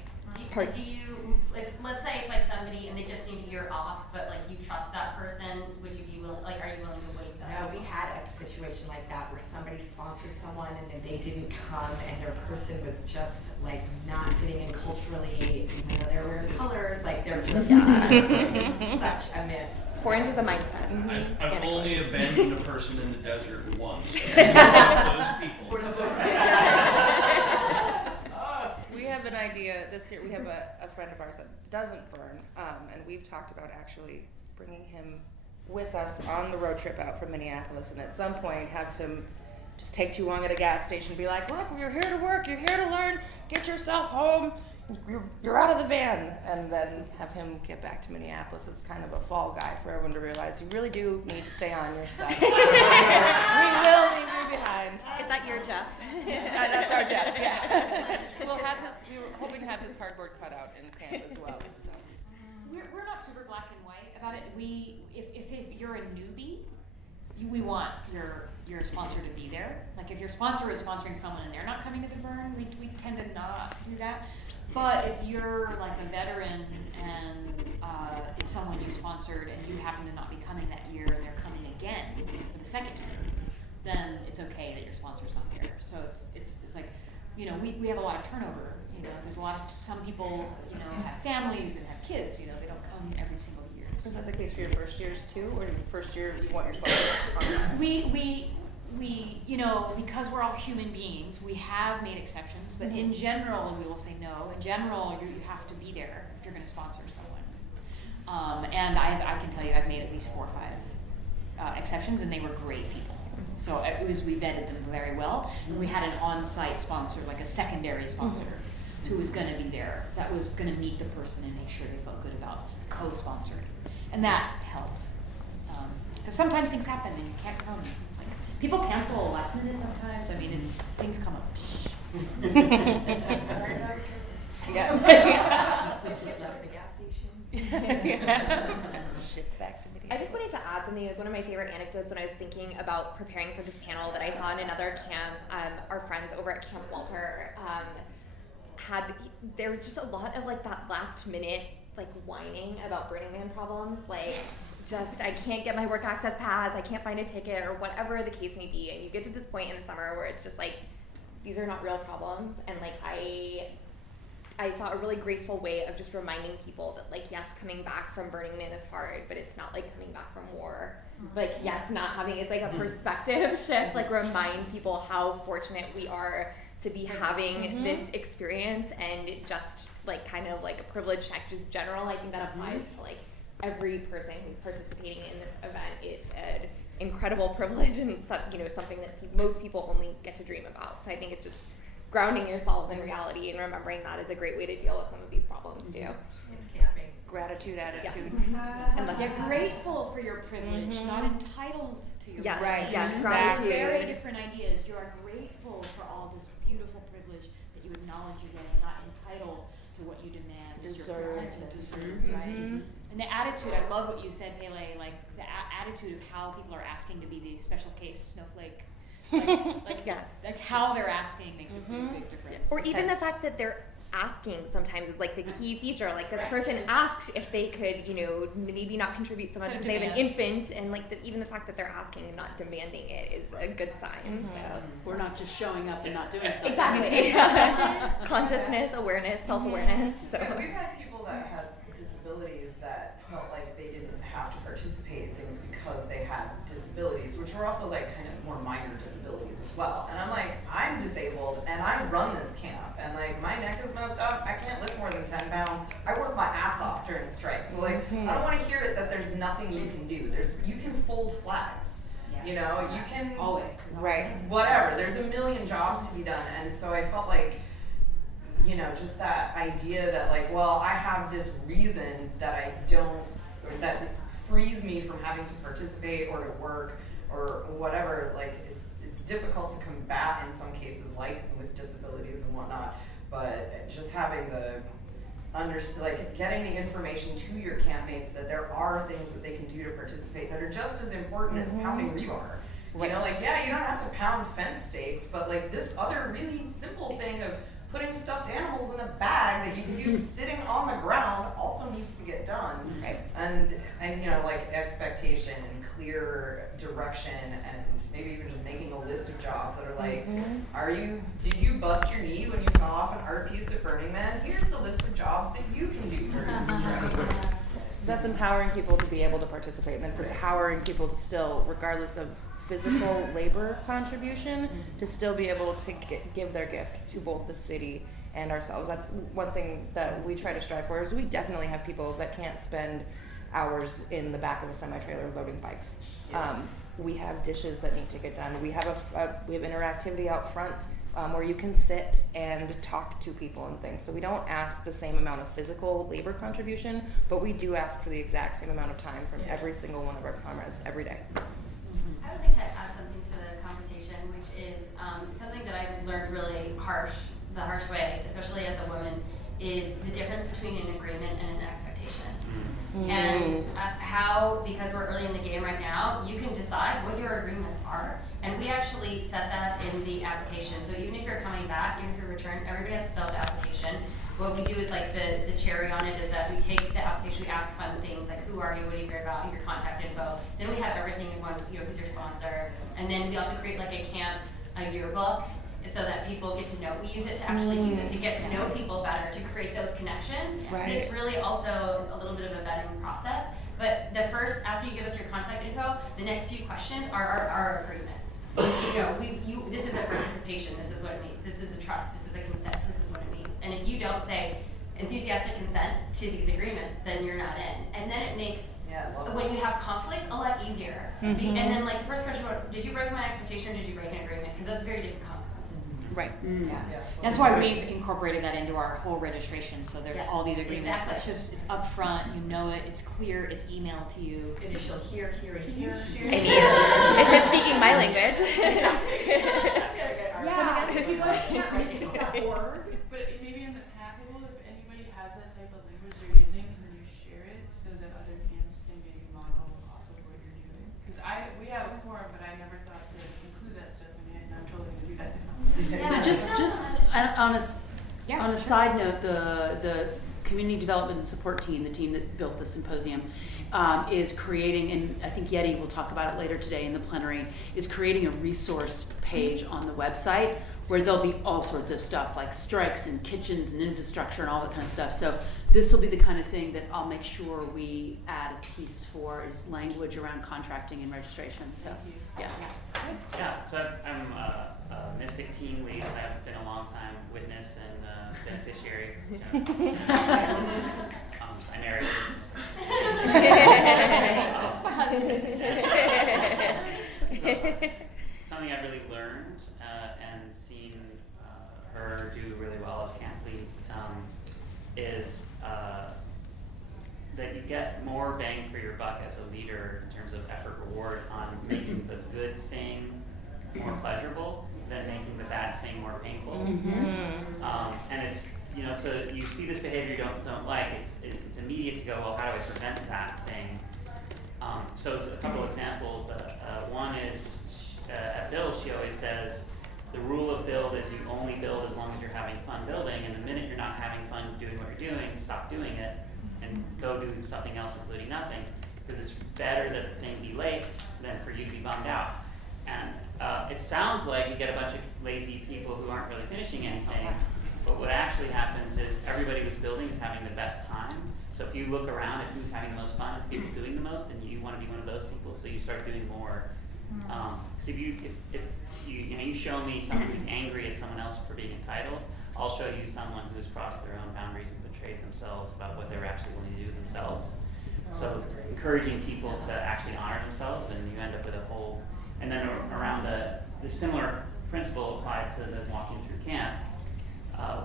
Let's say it's like somebody and they just need a year off, but like you trust that person, would you be willing, are you willing to waive that? No, we had a situation like that where somebody sponsored someone and then they didn't come and their person was just like not fitting in culturally, even though they're wearing colors, like they're just it's such a miss. Orange is a mindset. I've only abandoned a person in the desert once. And one of those people. We have an idea this year. We have a friend of ours that doesn't burn, and we've talked about actually bringing him with us on the road trip out from Minneapolis, and at some point have him just take too long at a gas station, be like, "Look, you're here to work. You're here to learn. Get yourself home. You're out of the van," and then have him get back to Minneapolis. It's kind of a fall guy for everyone to realize you really do need to stay on your stuff. We will leave you behind. Is that your Jeff? That's our Jeff. Yeah. We were hoping to have his cardboard cutout in camp as well. So. We're not super black and white about it. If you're a newbie, we want your sponsor to be there. Like if your sponsor is sponsoring someone and they're not coming to the burn, we tend to not do that. But if you're like a veteran and it's someone you sponsored and you happen to not be coming that year and they're coming again for the second year, then it's okay that your sponsor's not there. So it's like, we have a lot of turnover. There's a lot of, some people, have families and have kids, they don't come every single year. Is that the case for your first years too, or your first year you want your sponsor? We because we're all human beings, we have made exceptions, but in general, we will say no. In general, you have to be there if you're going to sponsor someone. And I can tell you, I've made at least 4 or 5 exceptions, and they were great people. So we vetted them very well. And we had an on-site sponsor, like a secondary sponsor, who was going to be there, that was going to meet the person and make sure they felt good about co-sponsoring. And that helped. Because sometimes things happen and you can't come. Like, people cancel last minute sometimes. I mean, things come up. Yeah. Ship back to Minneapolis. I just wanted to add something. It was one of my favorite anecdotes when I was thinking about preparing for this panel that I saw in another camp. Our friends over at Camp Walter there was just a lot of like that last minute like whining about Burning Man problems, like just I can't get my work access pass, I can't find a ticket, or whatever the case may be. And you get to this point in the summer where it's just like these are not real problems, and like I saw a really graceful way of just reminding people that like yes, coming back from Burning Man is hard, but it's not like coming back from war. Like yes, not having, it's like a perspective shift, like remind people how fortunate we are to be having this experience, and just like kind of like a privilege check, just general. I think that applies to like every person who's participating in this event. It's an incredible privilege and something that most people only get to dream about. So I think it's just grounding yourselves in reality and remembering that is a great way to deal with some of these problems too. It's camping. Gratitude attitude. Yes. And You're grateful for your privilege, not entitled to your Yes, privilege. yes, These gratitude. are very different ideas. You are grateful for all this beautiful privilege that you acknowledge you're getting, not entitled to what you demand is your privilege and deserve, right? And the attitude, I love what you said, Pele, like the attitude of how people are asking to be the special case snowflake. Like yes. Like how they're asking makes a big difference. Or even the fact that they're asking sometimes is like the key feature. Like this person asked if they could, maybe not contribute so much because they have an infant, and like even the fact that they're asking and not demanding it is a good sign. So. We're not just showing up and not doing something. Exactly. Consciousness, awareness, self-awareness. So. Yeah, we've had people that had disabilities that felt like they didn't have to participate in things because they had disabilities, which were also like kind of more minor disabilities as well. And I'm like, I'm disabled and I run this camp, and like my neck is messed up, I can't lift more than 10 pounds, I work my ass off during the strike. So like, I don't want to hear it that there's nothing you can do. You can fold flags, you can always, whatever, there's a million jobs to be done. And so I felt like, just that idea that like, well, I have this reason that I don't, or that frees me from having to participate or to work or whatever, like it's difficult to combat in some cases, like with disabilities and whatnot, but just having getting the information to your campmates that there are things that they can do to participate that are just as important as pounding rebar. You don't have to pound fence stakes, but like this other really simple thing of putting stuffed animals in a bag that you can use sitting on the ground also needs to get done. And like expectation and clear direction and maybe even just making a list of jobs that are like, did you bust your knee when you fell off an art piece at Burning Man? Here's the list of jobs that you can do during this strike. That's empowering people to be able to participate, and it's empowering people to still, regardless of physical labor contribution, to still be able to give their gift to both the city and ourselves. That's one thing that we try to strive for, is we definitely have people that can't spend hours in the back of a semi-trailer loading bikes. We have dishes that need to get done. We have we have interactivity out front where you can sit and talk to people and things. So we don't ask the same amount of physical labor contribution, but we do ask for the exact same amount of time from every single one of our comrades every day. I would like to add something to the conversation, which is something that I've learned really the harsh way, especially as a woman, is the difference between an agreement and an expectation. And how, because we're early in the game right now, you can decide what your agreements are. And we actually set that in the application. So even if you're coming back, even if you return, everybody has to fill out the application. What we do is like the cherry on it is that we take the application, we ask fun things like who are you, what do you care about, your contact info. Then we have everything in one, who's your sponsor. And then we also create like a yearbook, so that people get to know. We use it to actually use it to get to know people better, to create those connections. But it's really also a little bit of a vetting process. But the first, after you give us your contact info, the next few questions are our agreements. This is a participation, this is what it means. This is a trust, this is a consent, this is what it means. And if you don't say enthusiastic consent to these agreements, then you're not in. And then it makes, when you have conflicts, a lot easier. And then like the first question about, did you break my expectation or did you break an agreement? Because that's very different consequences. Right. That's why we've incorporated that into our whole registration. So there's all these agreements. Exactly. It's upfront. You know it. It's clear. It's emailed to you. Initial here, and here. It says speaking my language. Yeah. If you go to campmystic.org. But maybe in the packable, if anybody has that type of language you're using, can you share it so that other camps can maybe model off of what you're doing? Because we have a form, but I never thought to include that stuff in it, and I'm totally gonna do that now. So just on a side note, the community development and support team, the team that built the symposium, is creating, and I think Yeti will talk about it later today in the plenary, is creating a resource page on the website where there'll be all sorts of stuff like strikes and kitchens and infrastructure and all that kind of stuff. So this will be the kind of thing that I'll make sure we add a piece for, is language around contracting and registration. So yeah. So I'm a Mystic team lead. I've been a long time witness and beneficiary. I married her. That's my husband. Something I've really learned and seen her do really well as camp lead is that you get more bang for your buck as a leader in terms of effort reward on making the good thing more pleasurable than making the bad thing more painful. And it's, so you see this behavior you don't like, it's immediate to go, well, how do I prevent that thing? So a couple examples. One is at Build, she always says, the rule of Build is you only build as long as you're having fun building, and the minute you're not having fun doing what you're doing, stop doing it and go do something else, including nothing, because it's better that the thing be late than for you to be bummed out. And it sounds like you get a bunch of lazy people who aren't really finishing anything, but what actually happens is everybody who's building is having the best time. So if you look around at who's having the most fun, it's people doing the most, and you want to be one of those people, so you start doing more. So if you show me someone who's angry at someone else for being entitled, I'll show you someone who's crossed their own boundaries and betrayed themselves about what they're actually willing to do themselves. So encouraging people to actually honor themselves, and you end up with a whole. And then around the similar principle applied to the walking through camp.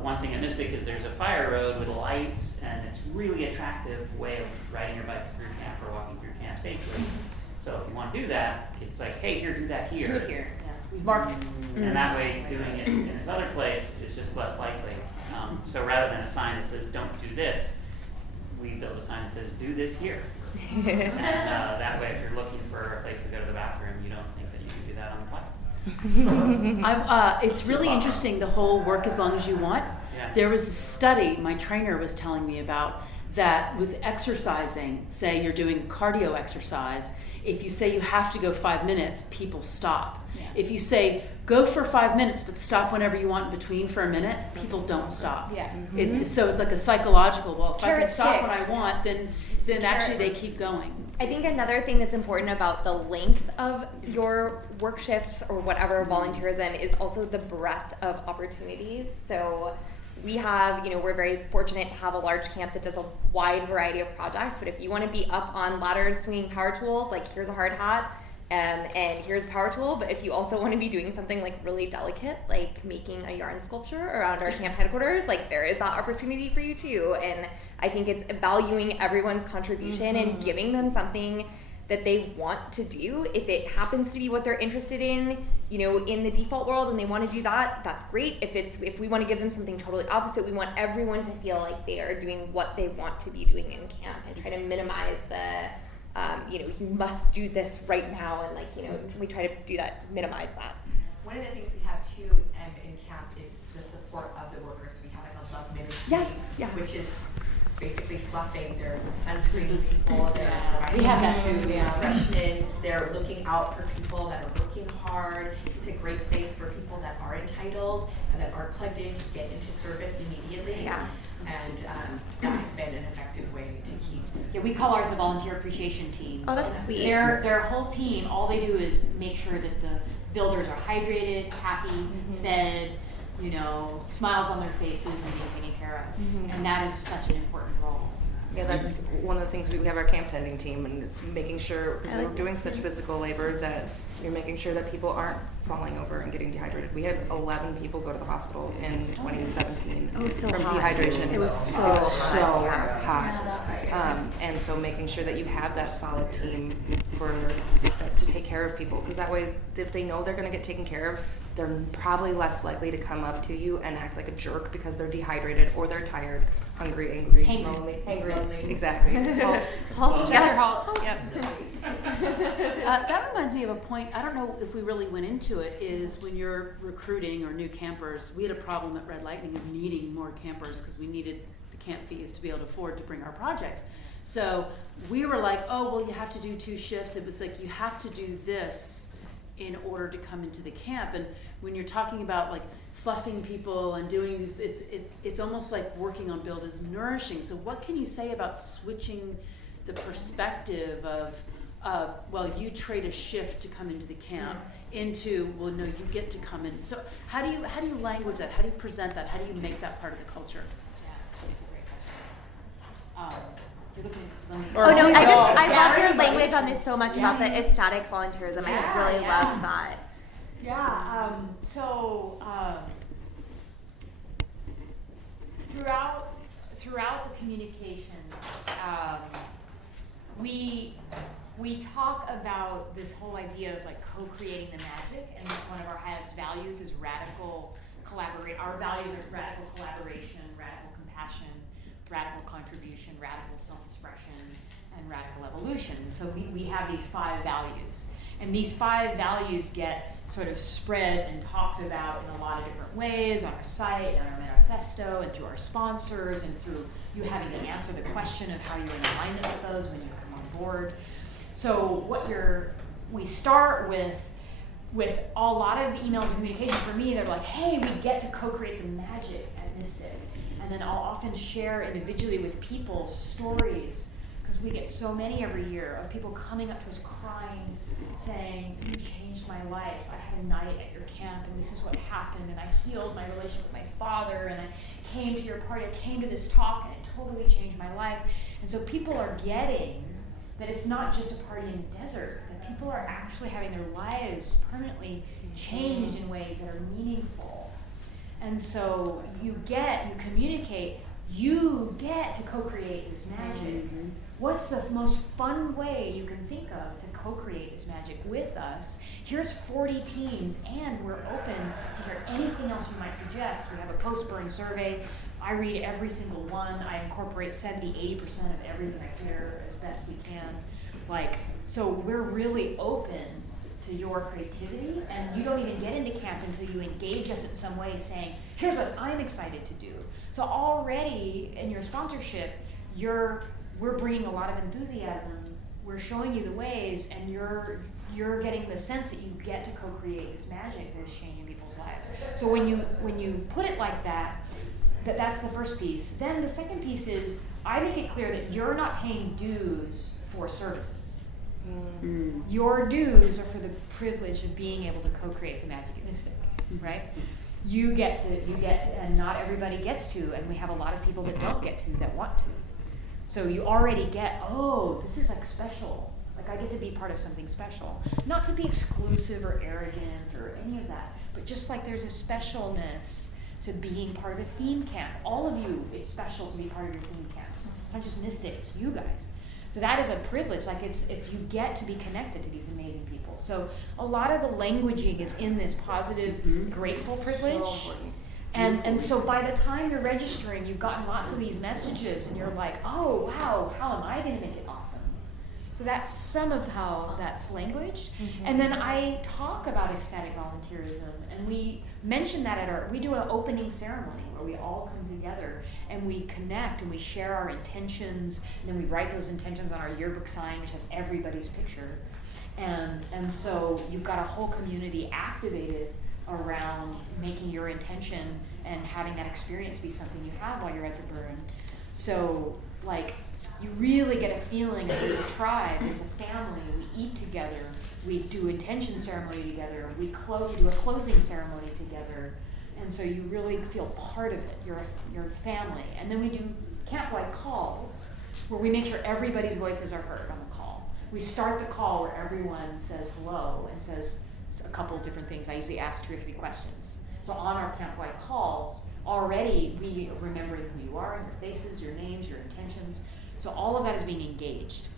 One thing at Mystic is there's a fire road with lights, and it's really attractive way of riding your bike through camp or walking through camp safely. So if you want to do that, it's like, hey, do that here. Do it here. We've marked it. And that way, doing it in this other place is just less likely. So rather than a sign that says, don't do this, we build a sign that says, do this here. And that way, if you're looking for a place to go to the bathroom, you don't think that you can do that on the platform. It's really interesting, the whole work as long as you want. Yeah. There was a study my trainer was telling me about that with exercising, say you're doing cardio exercise, If you say you have to go 5 minutes, people stop. Yeah. If you say go for 5 minutes but stop whenever you want in between for a minute, people don't stop. Yeah. So it's like a psychological, well, if I can Carrot stop stick. when I want, then actually they keep going. I think another thing that's important about the length of your work shifts or whatever volunteerism is also the breadth of opportunities. So we have, we're very fortunate to have a large camp that does a wide variety of projects, but if you want to be up on ladders swinging power tools, like here's a hard hat, and here's a power tool, but if you also want to be doing something like really delicate, like making a yarn sculpture around our camp headquarters, like there is that opportunity for you too. And I think it's valuing everyone's contribution and giving them something that they want to do. If it happens to be what they're interested in, in the default world, and they want to do that, that's great. If we want to give them something totally opposite, we want everyone to feel like they are doing what they want to be doing in camp, and try to minimize the you must do this right now, and we try to do that, minimize that. One of the things we have too in camp is the support of the workers. We have like a love ministry, Yes, yeah. which is basically fluffing. They're sunscreening people. They're providing We have that too, yeah. refreshments. They're looking out for people that are working hard. It's a great place for people that are entitled and that are plugged in to get into service immediately. Yeah. And that has been an effective way to keep. Yeah, we call ours the volunteer appreciation team. Oh, that's sweet. Their whole team, all they do is make sure that the builders are hydrated, happy, fed, smiles on their faces and being taken care of. And that is such an important role. Yeah, that's one of the things we have our camp tending team, and it's making sure, because we're doing such physical labor, that you're making sure that people aren't falling over and getting dehydrated. We had 11 people go to the hospital in 2017 so from hot. dehydration. It was so hot. And so making sure that you have that solid team to take care of people, because that way, if they know they're going to get taken care of, they're probably less likely to come up to you and act like a jerk because they're dehydrated or they're tired, hungry, angry, lonely. Exactly. Halt. Yep. That reminds me of a point, I don't know if we really went into it, is when you're recruiting or new campers, we had a problem at Red Lightning of needing more campers because we needed the camp fees to be able to afford to bring our projects. So we were like, oh, well, you have to do 2 shifts. It was like, you have to do this in order to come into the camp. And when you're talking about like fluffing people and doing these, it's almost like working on build is nourishing. So what can you say about switching the perspective of well, you trade a shift to come into the camp into, well, no, you get to come in. So how do you language that? How do you present that? How do you make that part of the culture? That's a great question. You're looking at something. Oh no, I love your Everybody. language on this so much about the ecstatic volunteerism. I just really love that. Yeah. Throughout the communication, we talk about this whole idea of like co-creating the magic, and one of our highest values is radical collaborate. Our values are radical collaboration, radical compassion, radical contribution, radical self-expression, and radical evolution. So we have these 5 values. And these 5 values get sort of spread and talked about in a lot of different ways on our site, on our manifesto, and through our sponsors, and through you having to answer the question of how you're in alignment with those when you come on board. So we start with a lot of emails and communication. For me, they're like, hey, we get to co-create the magic at Mystic. And then I'll often share individually with people stories, because we get so many every year of people coming up to us crying, saying, you changed my life. I had a night at your camp and this is what happened, and I healed my relationship with my father, and I came to your party, I came to this talk, and it totally changed my life. And so people are getting that it's not just a party in the desert, that people are actually having their lives permanently changed in ways that are meaningful. And so you communicate, you get to co-create this magic. What's the most fun way you can think of to co-create this magic with us? Here's 40 teams, and we're open to hear anything else you might suggest. We have a post-burn survey. I read every single one. I incorporate 70-80% of everything I hear as best we can. So we're really open to your creativity, and you don't even get into camp until you engage us in some way saying, here's what I'm excited to do. So already in your sponsorship, we're bringing a lot of enthusiasm we're showing you the ways, and you're getting the sense that you get to co-create this magic that is changing people's lives. So when you put it like that, that's the first piece. Then the second piece is, I make it clear that you're not paying dues for services. Your dues are for the privilege of being able to co-create the magic mystic, right? You get to, and not everybody gets to, and we have a lot of people that don't get to, that want to. So you already get, oh, this is like special. Like I get to be part of something special. Not to be exclusive or arrogant or any of that, but just like there's a specialness to being part of a theme camp. All of you, it's special to be part of your theme camps. It's not just mystics, you guys. So that is a privilege. Like it's you get to be connected to these amazing people. So a lot of the languaging is in this positive, grateful privilege. So important. And so by the time you're registering, you've gotten lots of these messages, and you're like, oh wow, how am I going to make it awesome? So that's some of how that's language. And then I talk about ecstatic volunteerism, and we mention that we do an opening ceremony where we all come together and we connect and we share our intentions, and then we write those intentions on our yearbook sign, which has everybody's picture. And so you've got a whole community activated around making your intention and having that experience be something you have while you're at the burn. So like, you really get a feeling that there's a tribe, there's a family, we eat together, we do intention ceremony together, we do a closing ceremony together, and so you really feel part of it, you're a family. And then we do camp-wide calls, where we make sure everybody's voices are heard on the call. We start the call where everyone says hello and says a couple of different things. I usually ask 2 or 3 questions. So on our camp-wide calls, already we are remembering who you are, your faces, your names, your intentions. So all of that is being engaged.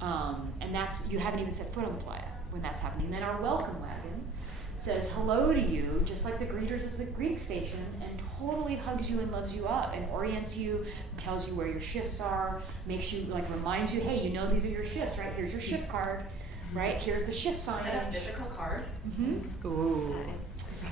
And that's, you haven't even set foot on the playa when that's happening. Then our welcome wagon says hello to you, just like the greeters at the greeting station, and totally hugs you and loves you up and orients you, tells you where your shifts are, makes you, like, reminds you, hey, you know these are your shifts, right? Here's your shift card, right? Here's the shift sign. Is that a physical card? Ooh.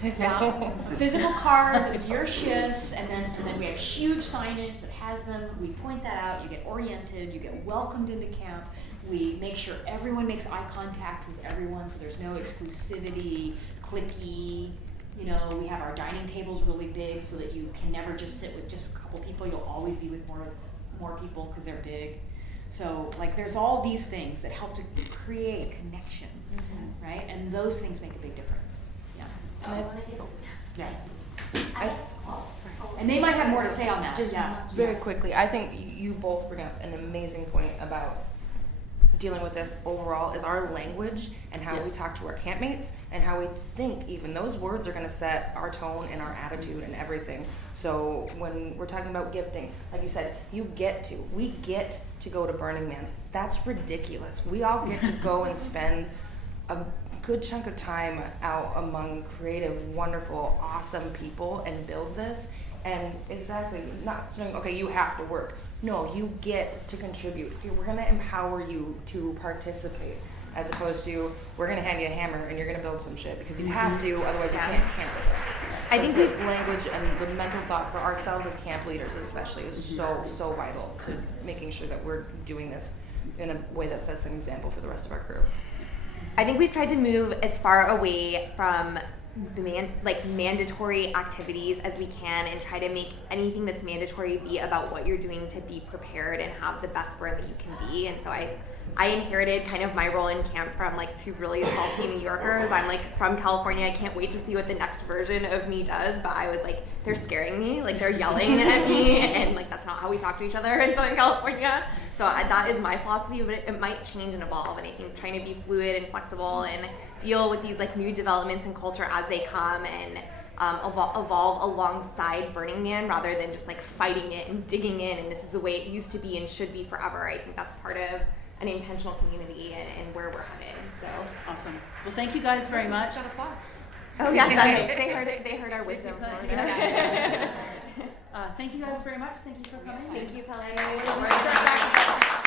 Yeah, a physical card that's your shifts, and then we have huge signage that has them. We point that out, you get oriented, you get welcomed into camp. We make sure everyone makes eye contact with everyone, so there's no exclusivity, cliquey. You know, we have our dining tables really big so that you can never just sit with just a couple people. You'll always be with more people because they're big. So like, there's all these things that help to create connection, right? And those things make a big difference. Yeah. Yeah. And they might have more to say on that. Just very quickly, I think you both bring up an amazing point about dealing with this overall is our language and how we talk to our campmates and how we think. Even those words are going to set our tone and our attitude and everything. So when we're talking about gifting, like you said, we get to go to Burning Man. That's ridiculous. We all get to go and spend a good chunk of time out among creative, wonderful, awesome people and build this. And exactly, not saying, okay, you have to work. No, you get to contribute. We're going to empower you to participate, as opposed to, we're going to hand you a hammer and you're going to build some shit because you have to, otherwise you can't with us. I think the language and the mental thought for ourselves as camp leaders especially is so vital to making sure that we're doing this in a way that sets an example for the rest of our crew. I think we've tried to move as far away from mandatory activities as we can, and try to make anything that's mandatory be about what you're doing to be prepared and have the best burn that you can be. And so I inherited kind of my role in camp from like 2 really salty New Yorkers. I'm like from California. I can't wait to see what the next version of me does. But I was like, they're scaring me. Like, they're yelling at me, and like that's not how we talk to each other in Southern California. So that is my philosophy, but it might change and evolve. And I think trying to be fluid and flexible and deal with these like new developments in culture as they come, and evolve alongside Burning Man rather than just like fighting it and digging in. And this is the way it used to be and should be forever. I think that's part of an intentional community and where we're headed. So awesome. Well, thank you guys very much. Oh yeah, they heard it. They heard our wisdom. Thank you guys very much. Thank you for coming. Thank you, Pele. We'll start back.